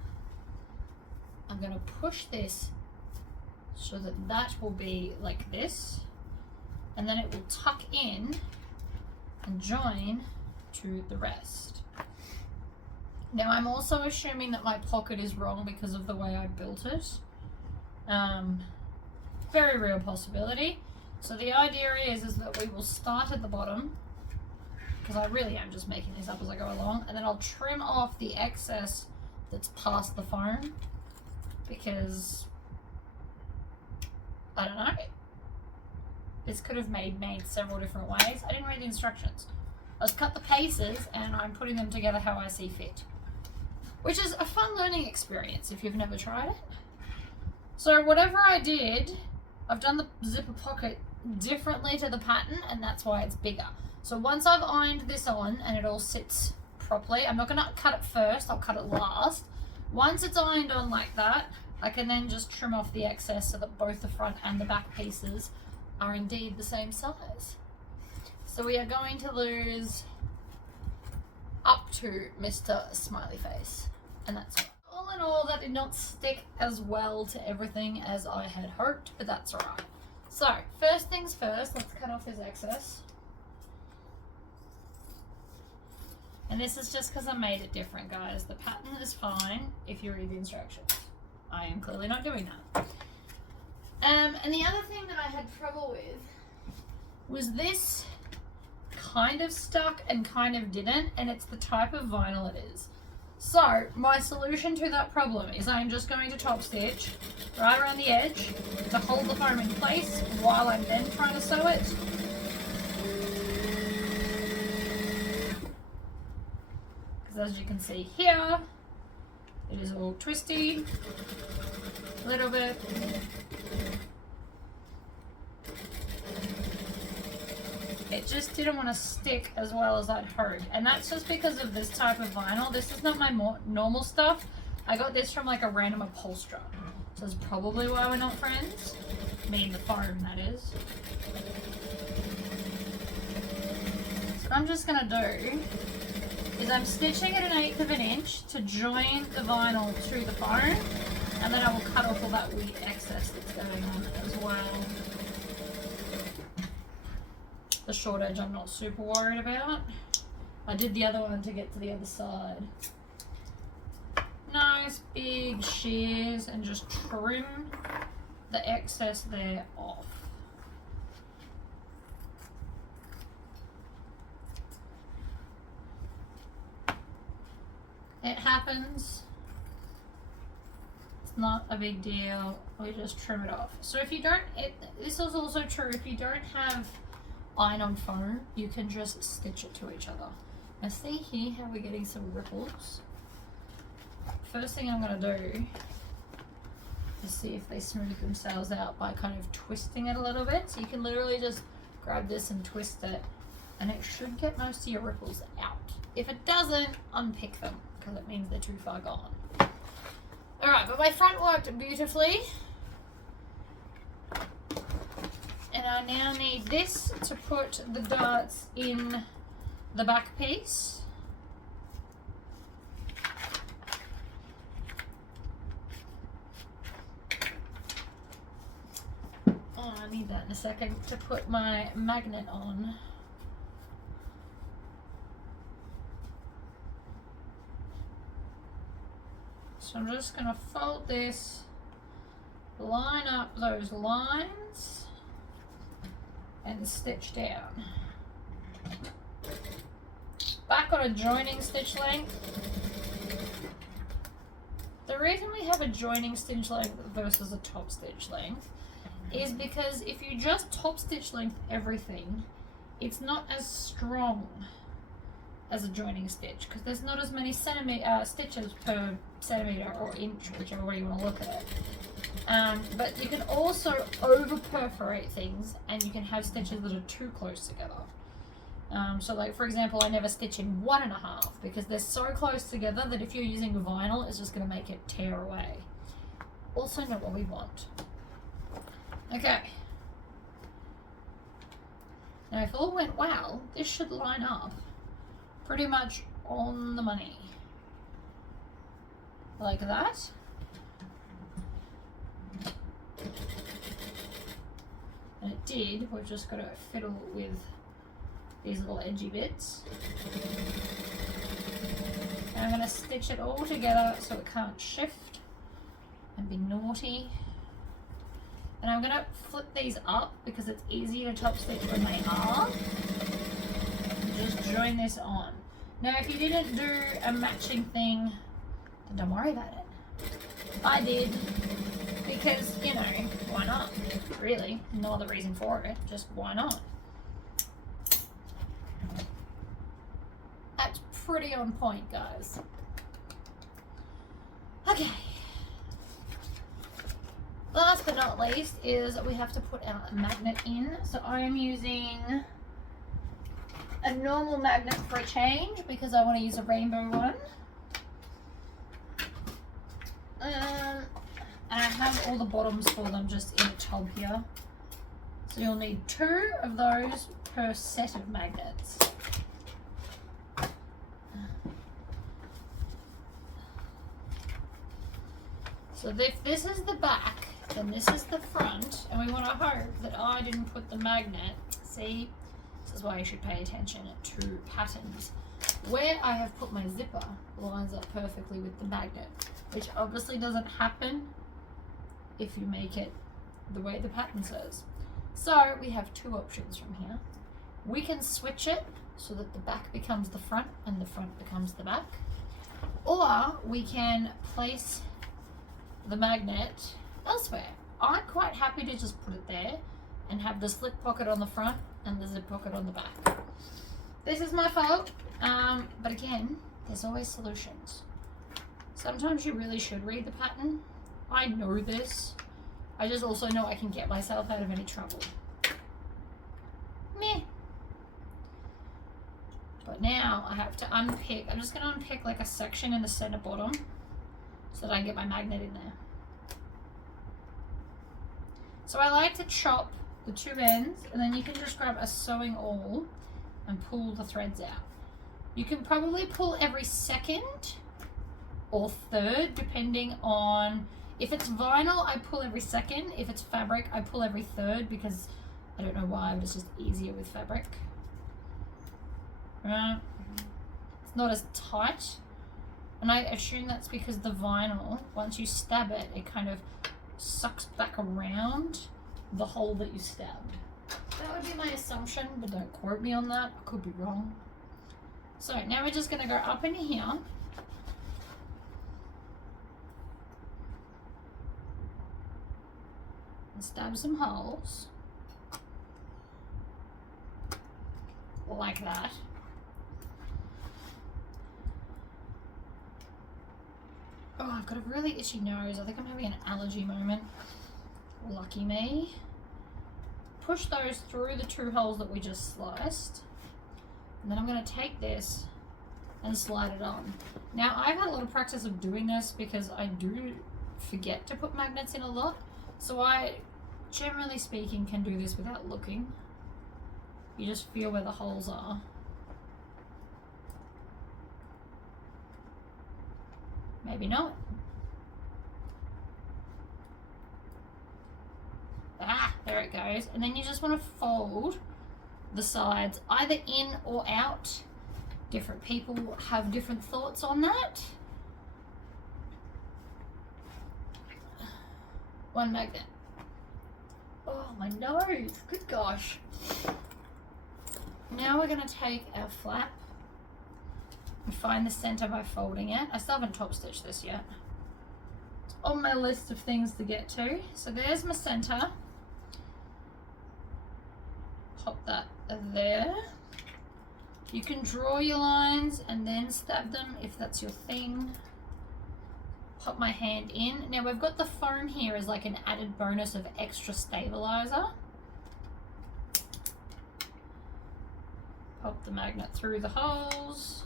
I'm going to push this so that that will be like this, and then it will tuck in and join to the rest. Now I'm also assuming that my pocket is wrong because of the way I built it. Very real possibility. So the idea is that we will start at the bottom, because I really am just making these up as I go along, and then I'll trim off the excess that's past the foam because I don't know, this could have made several different ways. I didn't read the instructions. I just cut the pieces and I'm putting them together how I see fit, which is a fun learning experience if you've never tried it. So whatever I did, I've done the zipper pocket differently to the pattern, and that's why it's bigger. So once I've ironed this on and it all sits properly, I'm not going to cut it first, I'll cut it last. Once it's ironed on like that, I can then just trim off the excess so that both the front and the back pieces are indeed the same size. So we are going to lose up to Mr. Smiley Face, and that's all. All in all, that did not stick as well to everything as I had hoped, but that's alright. So, first things first, let's cut off this excess. And this is just because I made it different, guys. The pattern is fine if you read the instructions. I am clearly not doing that. And the other thing that I had trouble with was this kind of stuck and kind of didn't, and it's the type of vinyl it is. So my solution to that problem is I'm just going to top stitch right around the edge to hold the foam in place while I'm then trying to sew it. Because as you can see here, it is all twisty, a little bit. It just didn't want to stick as well as I'd hoped. And that's just because of this type of vinyl. This is not my normal stuff. I got this from like a random upholsterer. So that's probably why we're not friends. Me and the foam, that is. So what I'm just going to do is I'm stitching at 1/8 of an inch to join the vinyl to the foam. And then I will cut off all that weird excess that's going on as well. The short edge I'm not super worried about. I did the other one to get to the other side. Nice big shears and just trim the excess there off. It happens. It's not a big deal. We just trim it off. So if you don't, this is also true if you don't have iron-on foam, you can just stitch it to each other. Now see here how we're getting some ripples? First thing I'm going to do is see if they smooth themselves out by kind of twisting it a little bit. So you can literally just grab this and twist it and it should get most of your ripples out. If it doesn't, unpick them because it means they're too far gone. Alright, but my front worked beautifully. And I now need this to put the darts in the back piece. Oh, I need that in a second to put my magnet on. So I'm just going to fold this, line up those lines, and stitch down. Back on a joining stitch length. The reason we have a joining stitch length versus a top stitch length is because if you just top stitch length everything, it's not as strong as a joining stitch because there's not as many stitches per centimeter or inch, whichever way you want to look at it. But you can also over perforate things and you can have stitches that are too close together. So like for example, I never stitch in 1.5 because they're so close together that if you're using vinyl, it's just going to make it tear away. Also not what we want. Okay. Now if all went well, this should line up pretty much on the money. Like that. And it did. We've just got to fiddle with these little edgy bits. And I'm going to stitch it all together so it can't shift and be naughty. And I'm going to flip these up because it's easier to top stitch when they are. Just join this on. Now if you didn't do a matching thing, then don't worry about it. I did. Because, you know, why not? Really, no other reason for it, just why not? That's pretty on point, guys. Okay. Last but not least is we have to put our magnet in. So I am using a normal magnet for a change because I want to use a rainbow one. And I have all the bottoms for them just in a tub here. So you'll need 2 of those per set of magnets. So if this is the back, then this is the front, and we want to hope that I didn't put the magnet. See, this is why you should pay attention to patterns. where I have put my zipper lines up perfectly with the magnet, which obviously doesn't happen if you make it the way the pattern says. So we have two options from here. We can switch it so that the back becomes the front and the front becomes the back, or we can place the magnet elsewhere. I'm quite happy to just put it there and have the slip pocket on the front and the zip pocket on the back. This is my fault, but again, there's always solutions. Sometimes you really should read the pattern. I know this. I just also know I can get myself out of any trouble. Meh. But now I have to unpick. I'm just going to unpick like a section in the center bottom so that I can get my magnet in there. So I like to chop the two ends, and then you can just grab a sewing awl and pull the threads out. You can probably pull every second or third depending on, if it's vinyl I pull every second, if it's fabric I pull every third, because I don't know why, but it's just easier with fabric. It's not as tight, and I assume that's because the vinyl, once you stab it, it kind of sucks back around the hole that you stabbed. That would be my assumption, but don't quote me on that. I could be wrong. So now we're just going to go up in here. And stab some holes. Like that. Oh, I've got a really itchy nose. I think I'm having an allergy moment. Lucky me. Push those through the two holes that we just sliced. And then I'm going to take this and slide it on. Now, I've had a lot of practice of doing this because I do forget to put magnets in a lot. So I, generally speaking, can do this without looking. You just feel where the holes are. Maybe not. Ah, there it goes. And then you just want to fold the sides either in or out. Different people have different thoughts on that. One magnet. Oh, my nose. Good gosh. Now we're going to take our flap and find the center by folding it. I still haven't top stitched this yet. It's on my list of things to get to. So there's my center. Pop that there. You can draw your lines and then stab them if that's your thing. Pop my hand in. Now we've got the foam here as like an added bonus of extra stabilizer. Pop the magnet through the holes.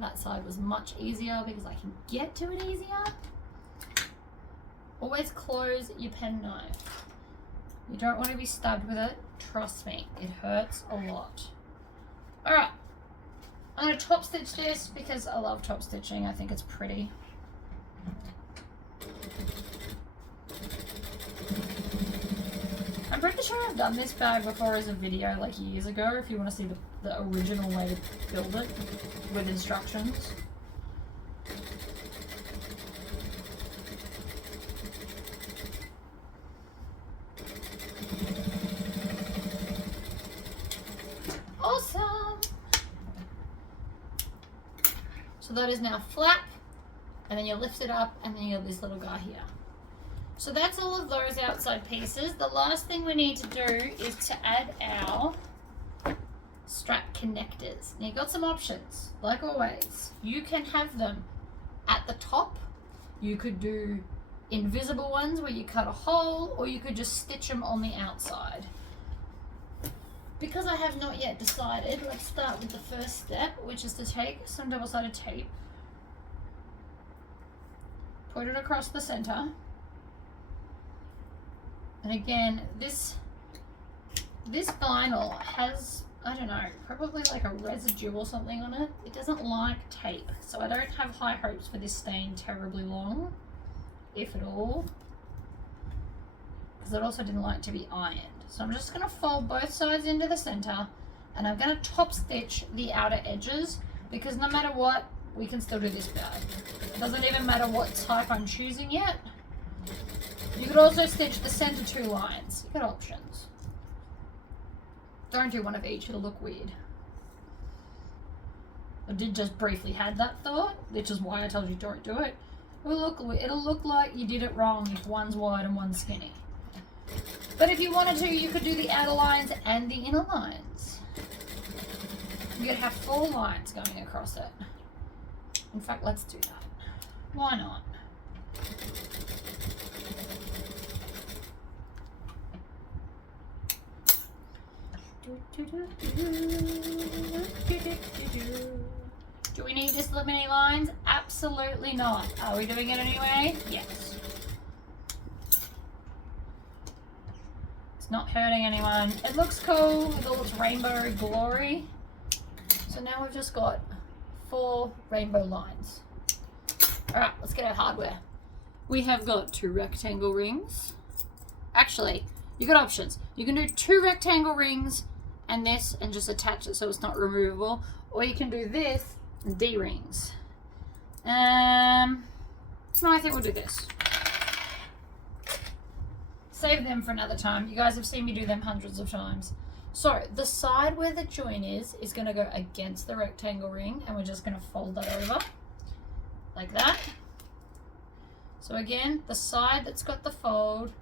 That side was much easier because I can get to it easier. Always close your pen knife. You don't want to be stabbed with it. Trust me, it hurts a lot. Alright, I'm going to top stitch this because I love top stitching. I think it's pretty. I'm pretty sure I've done this bag before as a video like years ago if you want to see the original way to build it with instructions. Awesome! So that is now flap, and then you lift it up, and then you have this little guy here. So that's all of those outside pieces. The last thing we need to do is to add our strap connectors. Now you've got some options, like always. You can have them at the top. You could do invisible ones where you cut a hole, or you could just stitch them on the outside. Because I have not yet decided, let's start with the first step, which is to take some double-sided tape, put it across the center, and again, this vinyl has, I don't know, probably like a residue or something on it. It doesn't like tape, so I don't have high hopes for this staying terribly long, if at all, because it also didn't like to be ironed. So I'm just going to fold both sides into the center, And I'm going to top stitch the outer edges because no matter what, we can still do this bag. It doesn't even matter what type I'm choosing yet. You could also stitch the center 2 lines. You got options. Don't do one of each, it'll look weird. I did just briefly had that thought, which is why I told you don't do it. It'll look like you did it wrong if one's wide and one's skinny. But if you wanted to, you could do the outer lines and the inner lines. You could have 4 lines going across it. In fact, let's do that. Why not? Do we need this many lines? Absolutely not. Are we doing it anyway? Yes. It's not hurting anyone. It looks cool with all its rainbow glory. So now we've just got 4 rainbow lines. Alright, let's get our hardware. We have got 2 rectangle rings. Actually, you got options. You can do 2 rectangle rings and this and just attach it so it's not removable. Or you can do this and D-rings. No, I think we'll do this. Save them for another time. You guys have seen me do them hundreds of times. So the side where the join is going to go against the rectangle ring, and we're just going to fold that over like that. So again, the side that's got the fold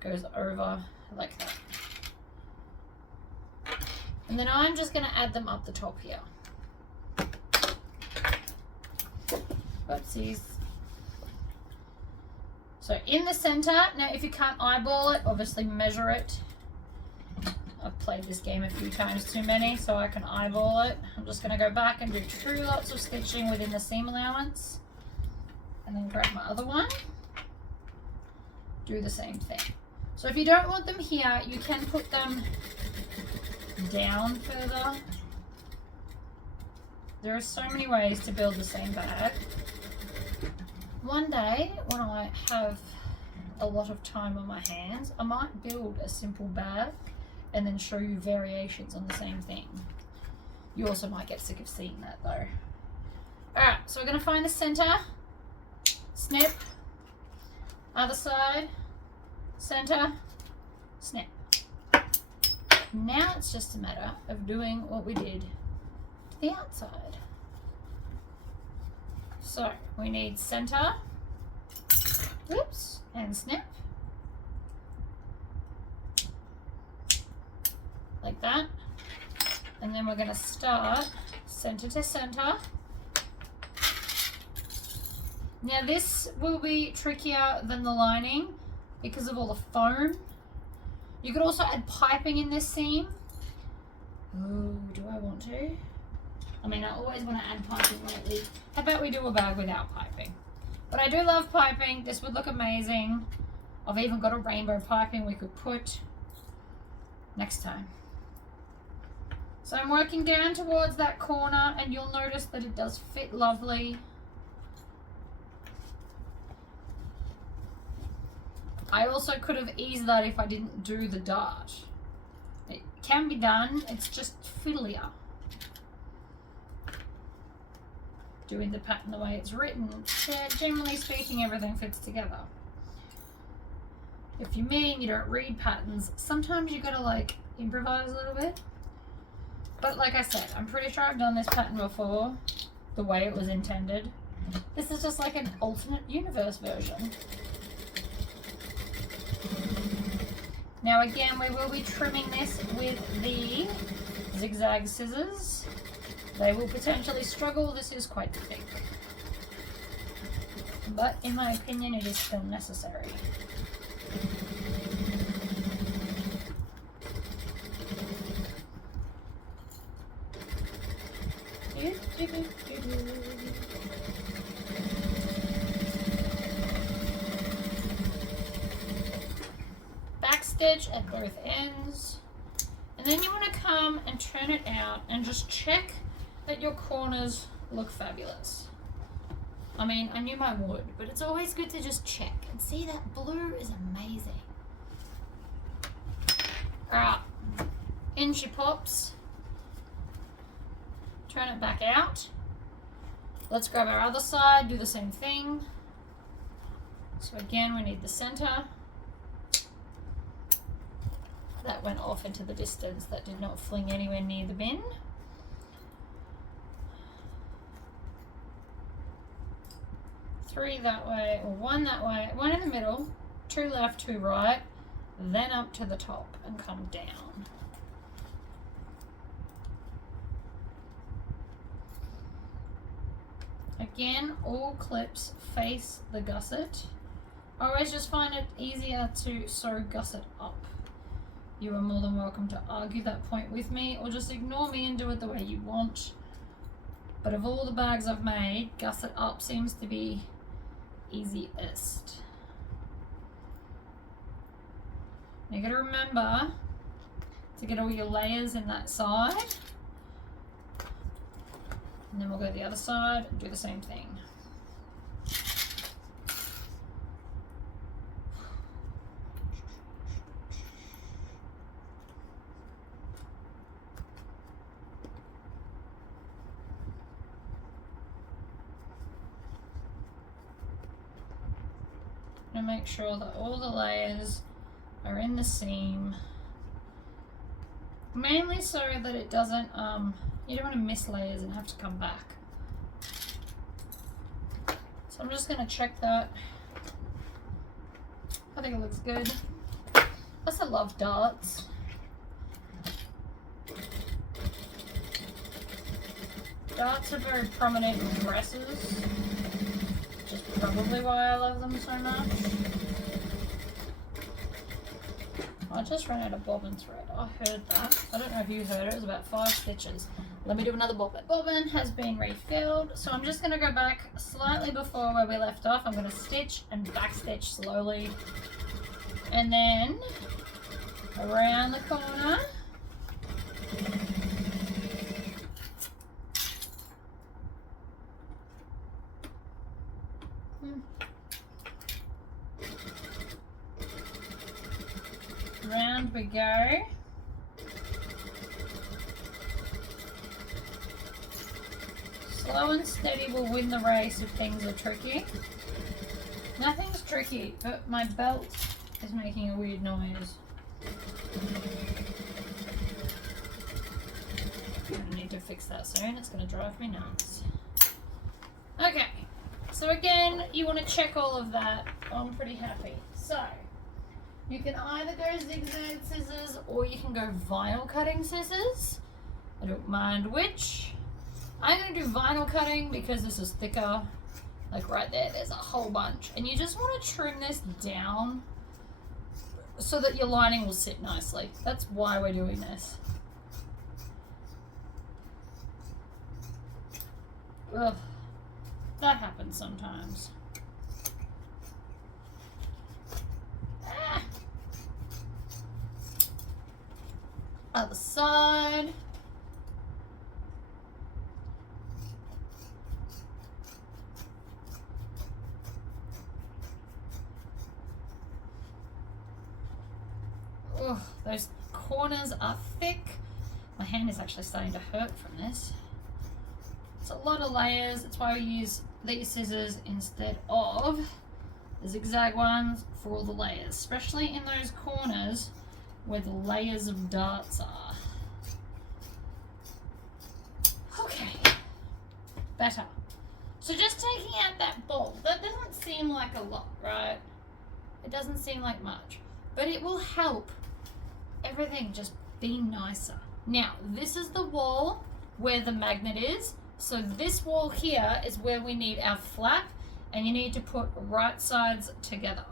goes over like that. And then I'm just going to add them up the top here. Oopsies. So in the center, now if you can't eyeball it, obviously measure it. I've played this game a few times too many, so I can eyeball it. I'm just going to go back and do 2 lots of stitching within the seam allowance. And then grab my other one. Do the same thing. So if you don't want them here, you can put them down further. There are so many ways to build the same bag. One day, when I have a lot of time on my hands, I might build a simple bag and then show you variations on the same thing. You also might get sick of seeing that though. Alright, so we're going to find the center, snip, other side, center, snip. Now it's just a matter of doing what we did to the outside. So we need center, whoops, and snip. Like that. And then we're going to start center to center. Now this will be trickier than the lining because of all the foam. You could also add piping in this seam. Oh, do I want to? I mean, I always want to add piping lately. How about we do a bag without piping? But I do love piping. This would look amazing. I've even got a rainbow piping we could put next time. So I'm working down towards that corner and you'll notice that it does fit lovely. I also could have eased that if I didn't do the dart. It can be done, it's just fiddlier. Doing the pattern the way it's written, generally speaking, everything fits together. If you mean you don't read patterns, sometimes you gotta like improvise a little bit. But like I said, I'm pretty sure I've done this pattern before, the way it was intended. This is just like an alternate universe version. Now again, we will be trimming this with the zigzag scissors. They will potentially struggle, this is quite thick. But in my opinion, it is still necessary. Backstitch at both ends. And then you want to come and turn it out and just check that your corners look fabulous. I mean, I knew mine would, but it's always good to just check. And see, that blue is amazing. Alright, in she pops. turn it back out. Let's grab our other side, do the same thing. So again, we need the center. That went off into the distance. That did not fling anywhere near the bin. Three that way, or one that way, one in the middle, two left, two right, then up to the top and come down. Again, all clips face the gusset. I always just find it easier to sew gusset up. You are more than welcome to argue that point with me or just ignore me and do it the way you want. But of all the bags I've made, gusset up seems to be easiest. You gotta remember to get all your layers in that side. And then we'll go to the other side and do the same thing. And make sure that all the layers are in the seam, mainly so that it doesn't, you don't want to miss layers and have to come back. So I'm just going to check that. I think it looks good. Plus I love darts. Darts are very prominent in dresses, which is probably why I love them so much. I just ran out of bobbin thread. I heard that. I don't know if you heard it. It was about 5 stitches. Let me do another bobbin. Bobbin has been refilled, so I'm just going to go back slightly before where we left off. I'm going to stitch and back stitch slowly. And then around the corner. Round we go. Slow and steady will win the race if things are tricky. Nothing's tricky, but my belt is making a weird noise. I need to fix that soon. It's going to drive me nuts. Okay, so again, you want to check all of that. I'm pretty happy. So you can either go zigzag scissors or you can go vinyl cutting scissors. I don't mind which. I'm going to do vinyl cutting because this is thicker. Like right there, there's a whole bunch. And you just want to trim this down so that your lining will sit nicely. That's why we're doing this. Ugh, that happens sometimes. Other side. Oh, those corners are thick. My hand is actually starting to hurt from this. It's a lot of layers. That's why we use these scissors instead of the zigzag ones for all the layers, especially in those corners where the layers of darts are. Okay, better. So just taking out that ball, that doesn't seem like a lot, right? It doesn't seem like much, but it will help everything just be nicer. Now, this is the wall where the magnet is. So this wall here is where we need our flap, and you need to put right sides together.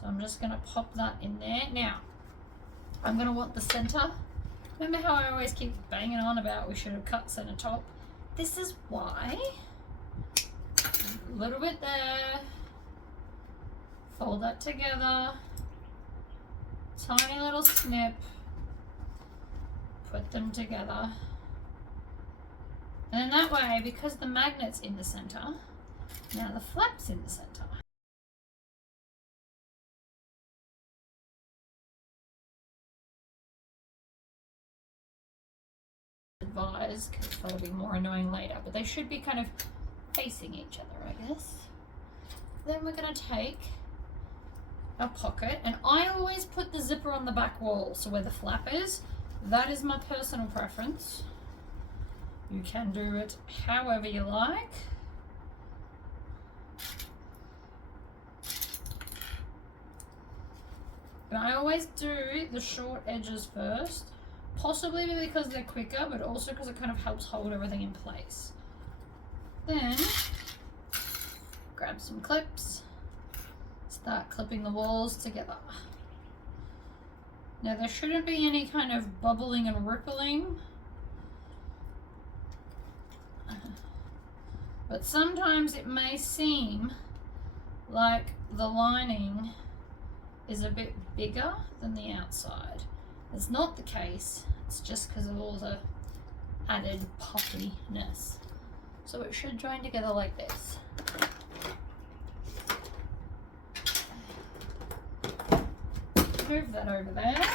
So I'm just gonna pop that in there. Now, I'm gonna want the center. Remember how I always keep banging on about we should have cut center top? This is why. A little bit there. Fold that together. Tiny little snip. Put them together. And then that way, because the magnet's in the center, now the flap's in the center. advise because that'll be more annoying later, but they should be kind of facing each other, I guess. Then we're going to take our pocket, and I always put the zipper on the back wall, so where the flap is. That is my personal preference. You can do it however you like. And I always do the short edges first, possibly because they're quicker, but also because it kind of helps hold everything in place. Then, grab some clips, start clipping the walls together. Now there shouldn't be any kind of bubbling and rippling, but sometimes it may seem like the lining is a bit bigger than the outside. It's not the case, it's just because of all the added puffyness. So it should join together like this. Move that over there.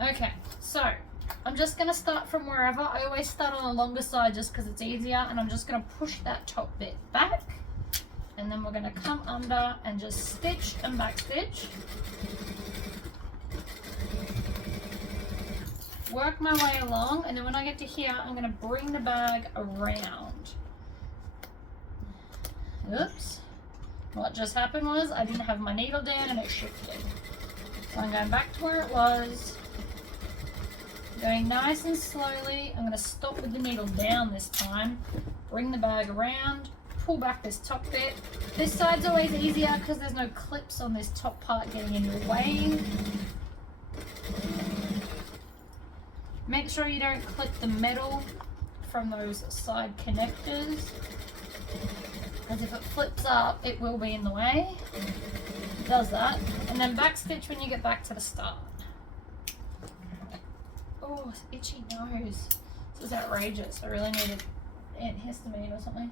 Okay, so I'm just going to start from wherever. I always start on the longer side just because it's easier, and I'm just going to push that top bit back, and then we're going to come under and just stitch and back stitch. Work my way along, and then when I get to here, I'm going to bring the bag around. Oops. What just happened was I didn't have my needle down and it shifted. So I'm going back to where it was. Going nice and slowly. I'm going to stop with the needle down this time. Bring the bag around. Pull back this top bit. This side's always easier because there's no clips on this top part getting in your way. Make sure you don't clip the metal from those side connectors, because if it flips up, it will be in the way. It does that. And then back stitch when you get back to the start. Oh, itchy nose. This is outrageous. I really need an antihistamine or something.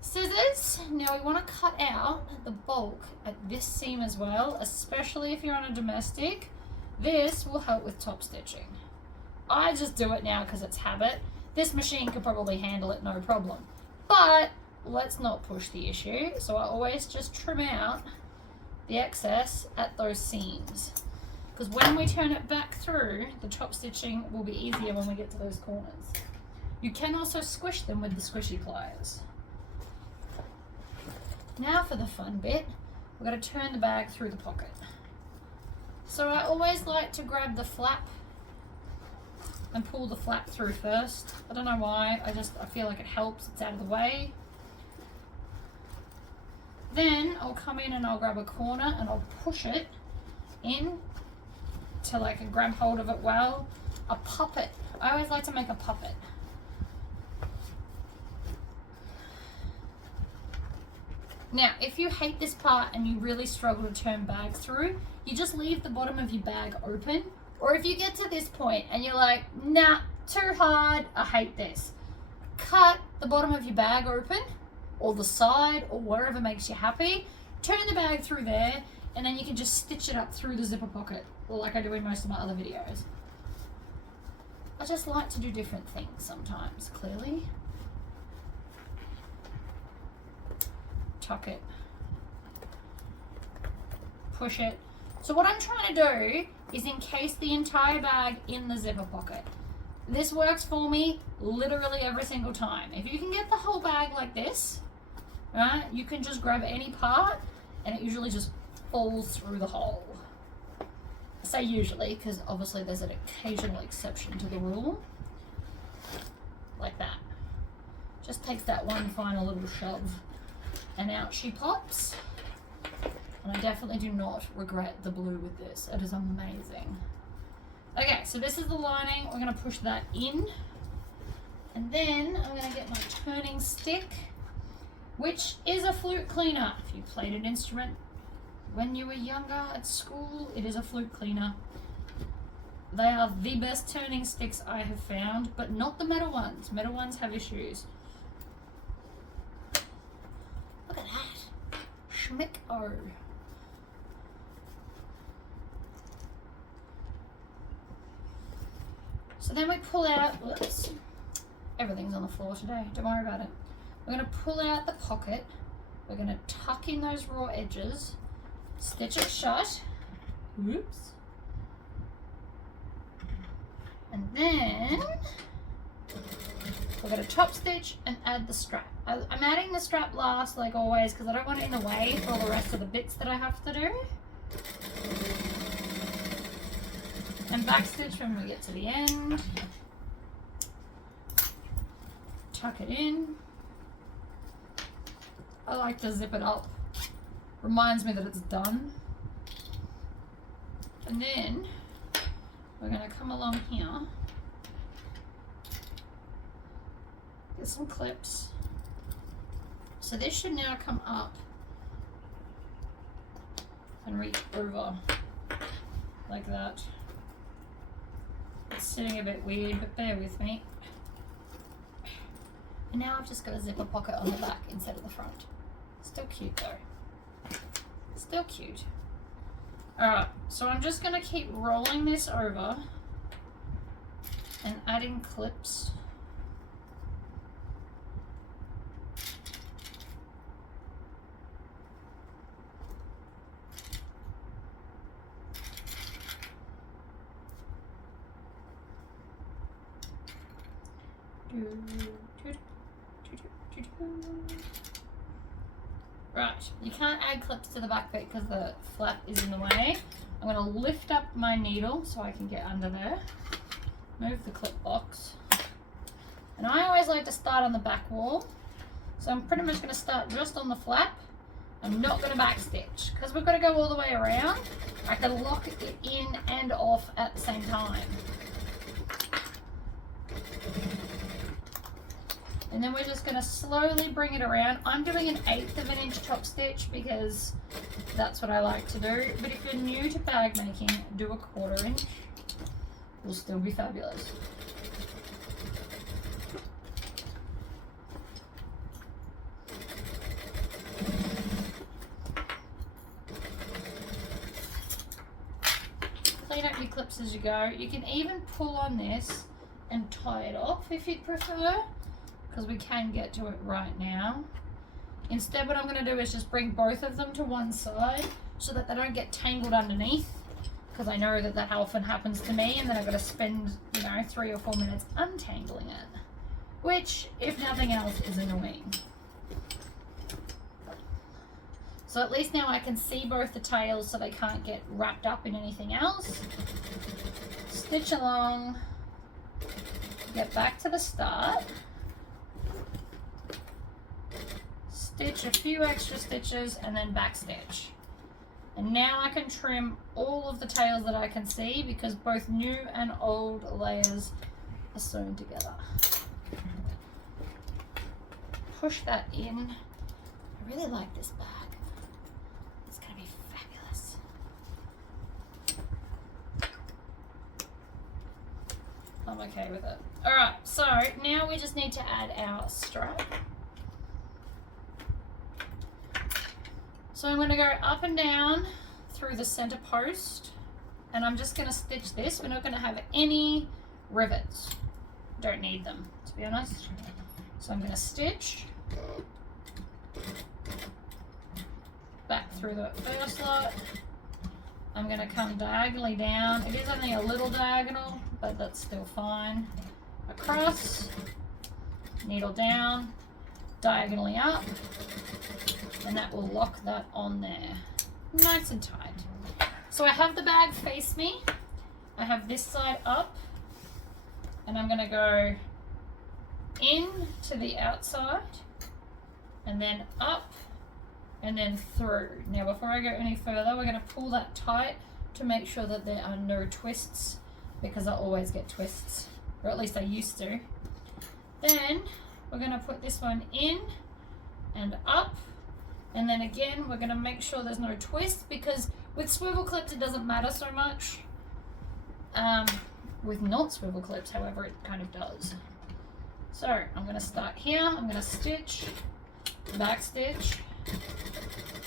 Scissors. Now we want to cut out the bulk at this seam as well, especially if you're on a domestic. This will help with top stitching. I just do it now because it's habit. This machine could probably handle it no problem. But let's not push the issue. So I always just trim out the excess at those seams. Because when we turn it back through, the top stitching will be easier when we get to those corners. You can also squish them with the squishy pliers. Now for the fun bit, we're going to turn the bag through the pocket. So I always like to grab the flap and pull the flap through first. I don't know why, I feel like it helps, it's out of the way. Then I'll come in and I'll grab a corner and I'll push it in till I can grab hold of it well. A puppet. I always like to make a puppet. Now, if you hate this part and you really struggle to turn bags through, you just leave the bottom of your bag open. Or if you get to this point and you're like, nah, too hard, I hate this. Cut the bottom of your bag open, or the side, or wherever makes you happy. Turn the bag through there, and then you can just stitch it up through the zipper pocket, like I do in most of my other videos. I just like to do different things sometimes, clearly. Tuck it. Push it. So what I'm trying to do is encase the entire bag in the zipper pocket. This works for me literally every single time. If you can get the whole bag like this, right, you can just grab any part and it usually just falls through the hole. I say usually because obviously there's an occasional exception to the rule. Like that. Just takes that one final little shove and out she pops. And I definitely do not regret the blue with this. It is amazing. Okay, so this is the lining. We're going to push that in. And then I'm going to get my turning stick, which is a flute cleaner. If you played an instrument when you were younger at school, it is a flute cleaner. They are the best turning sticks I have found, but not the metal ones. Metal ones have issues. Look at that. Schmick-o. So then we pull out, whoops, everything's on the floor today, don't worry about it. We're going to pull out the pocket, we're going to tuck in those raw edges, stitch it shut, whoops, and then we're going to top stitch and add the strap. I'm adding the strap last like always because I don't want it in the way for all the rest of the bits that I have to do. And back stitch when we get to the end. Tuck it in. I like to zip it up. Reminds me that it's done. And then we're going to come along here. Get some clips. So this should now come up and reach over like that. It's sitting a bit weird, but bear with me. And now I've just got a zipper pocket on the back instead of the front. Still cute though. Still cute. Alright, so I'm just going to keep rolling this over and adding clips. Right, you can't add clips to the back bit because the flap is in the way. I'm going to lift up my needle so I can get under there. Move the clip box. And I always like to start on the back wall. So I'm pretty much going to start just on the flap. I'm not going to back stitch because we've got to go all the way around. I can lock it in and off at the same time. And then we're just going to slowly bring it around. I'm doing an 1/8 of an inch top stitch because that's what I like to do. But if you're new to bag making, do a 1/4 inch. Will still be fabulous. Clean up your clips as you go. You can even pull on this and tie it off if you'd prefer, because we can get to it right now. Instead, what I'm going to do is just bring both of them to one side so that they don't get tangled underneath, because I know that that often happens to me, and then I've got to spend, 3 or 4 minutes untangling it, which, if nothing else, is annoying. So at least now I can see both the tails so they can't get wrapped up in anything else. Stitch along, get back to the start. Stitch a few extra stitches and then back stitch. And now I can trim all of the tails that I can see because both new and old layers are sewn together. Push that in. I really like this bag. It's going to be fabulous. I'm okay with it. Alright, so now we just need to add our strap. So I'm going to go up and down through the center post, and I'm just going to stitch this. We're not going to have any rivets. Don't need them, to be honest. So I'm going to stitch back through the first lot. I'm going to come diagonally down. It is only a little diagonal, but that's still fine. Across, needle down, diagonally up, and that will lock that on there nice and tight. So I have the bag face me. I have this side up, and I'm going to go in to the outside and then up and then through. Now before I go any further, we're going to pull that tight to make sure that there are no twists, because I always get twists, or at least I used to. Then we're going to put this one in and up, and then again we're going to make sure there's no twist, because with swivel clips it doesn't matter so much. With not swivel clips, however, it kind of does. So I'm going to start here. I'm going to stitch, back stitch,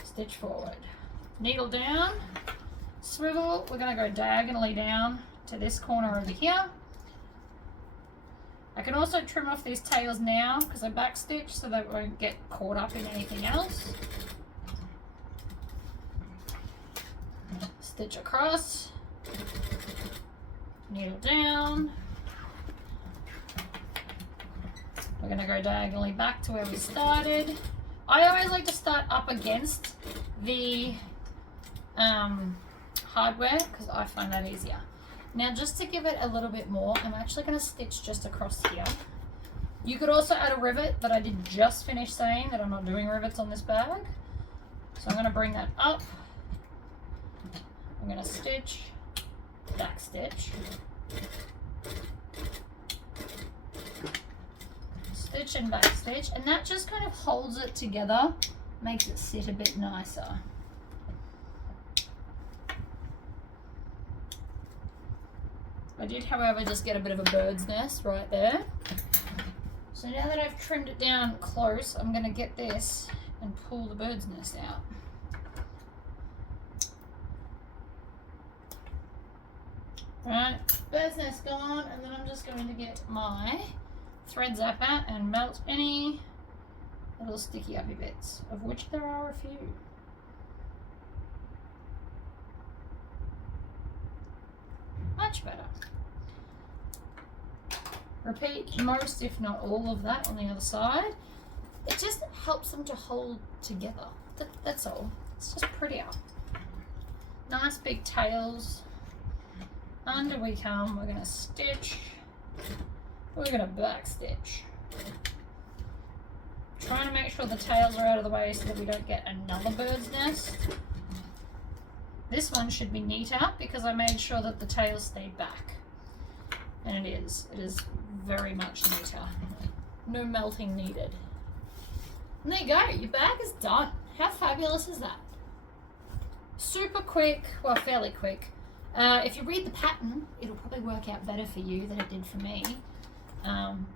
stitch forward, needle down, swivel. We're going to go diagonally down to this corner over here, I can also trim off these tails now because I backstitch so they won't get caught up in anything else. Stitch across, needle down. We're going to go diagonally back to where we started. I always like to start up against the hardware because I find that easier. Now just to give it a little bit more, I'm actually going to stitch just across here. You could also add a rivet, but I did just finish saying that I'm not doing rivets on this bag. So I'm going to bring that up. I'm going to stitch, back stitch, stitch and back stitch, and that just kind of holds it together, makes it sit a bit nicer. I did, however, just get a bit of a bird's nest right there. So now that I've trimmed it down close, I'm going to get this and pull the bird's nest out. Right, bird's nest gone, and then I'm just going to get my thread zapper and melt any little sticky uppy bits, of which there are a few. Much better. Repeat most, if not all of that on the other side. It just helps them to hold together. That's all. It's just prettier. Nice big tails. Under we come, we're going to stitch, we're going to back stitch. Trying to make sure the tails are out of the way so that we don't get another bird's nest. This one should be neater because I made sure that the tails stayed back. And it is very much neater. No melting needed. And there you go, your bag is done. How fabulous is that? Super quick, well, fairly quick. If you read the pattern, it'll probably work out better for you than it did for me,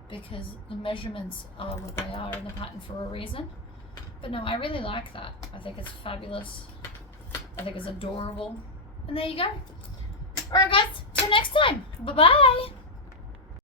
because the measurements are what they are in the pattern for a reason. But no, I really like that. I think it's fabulous. I think it's adorable. And there you go. Alright guys, till next time. Bye-bye.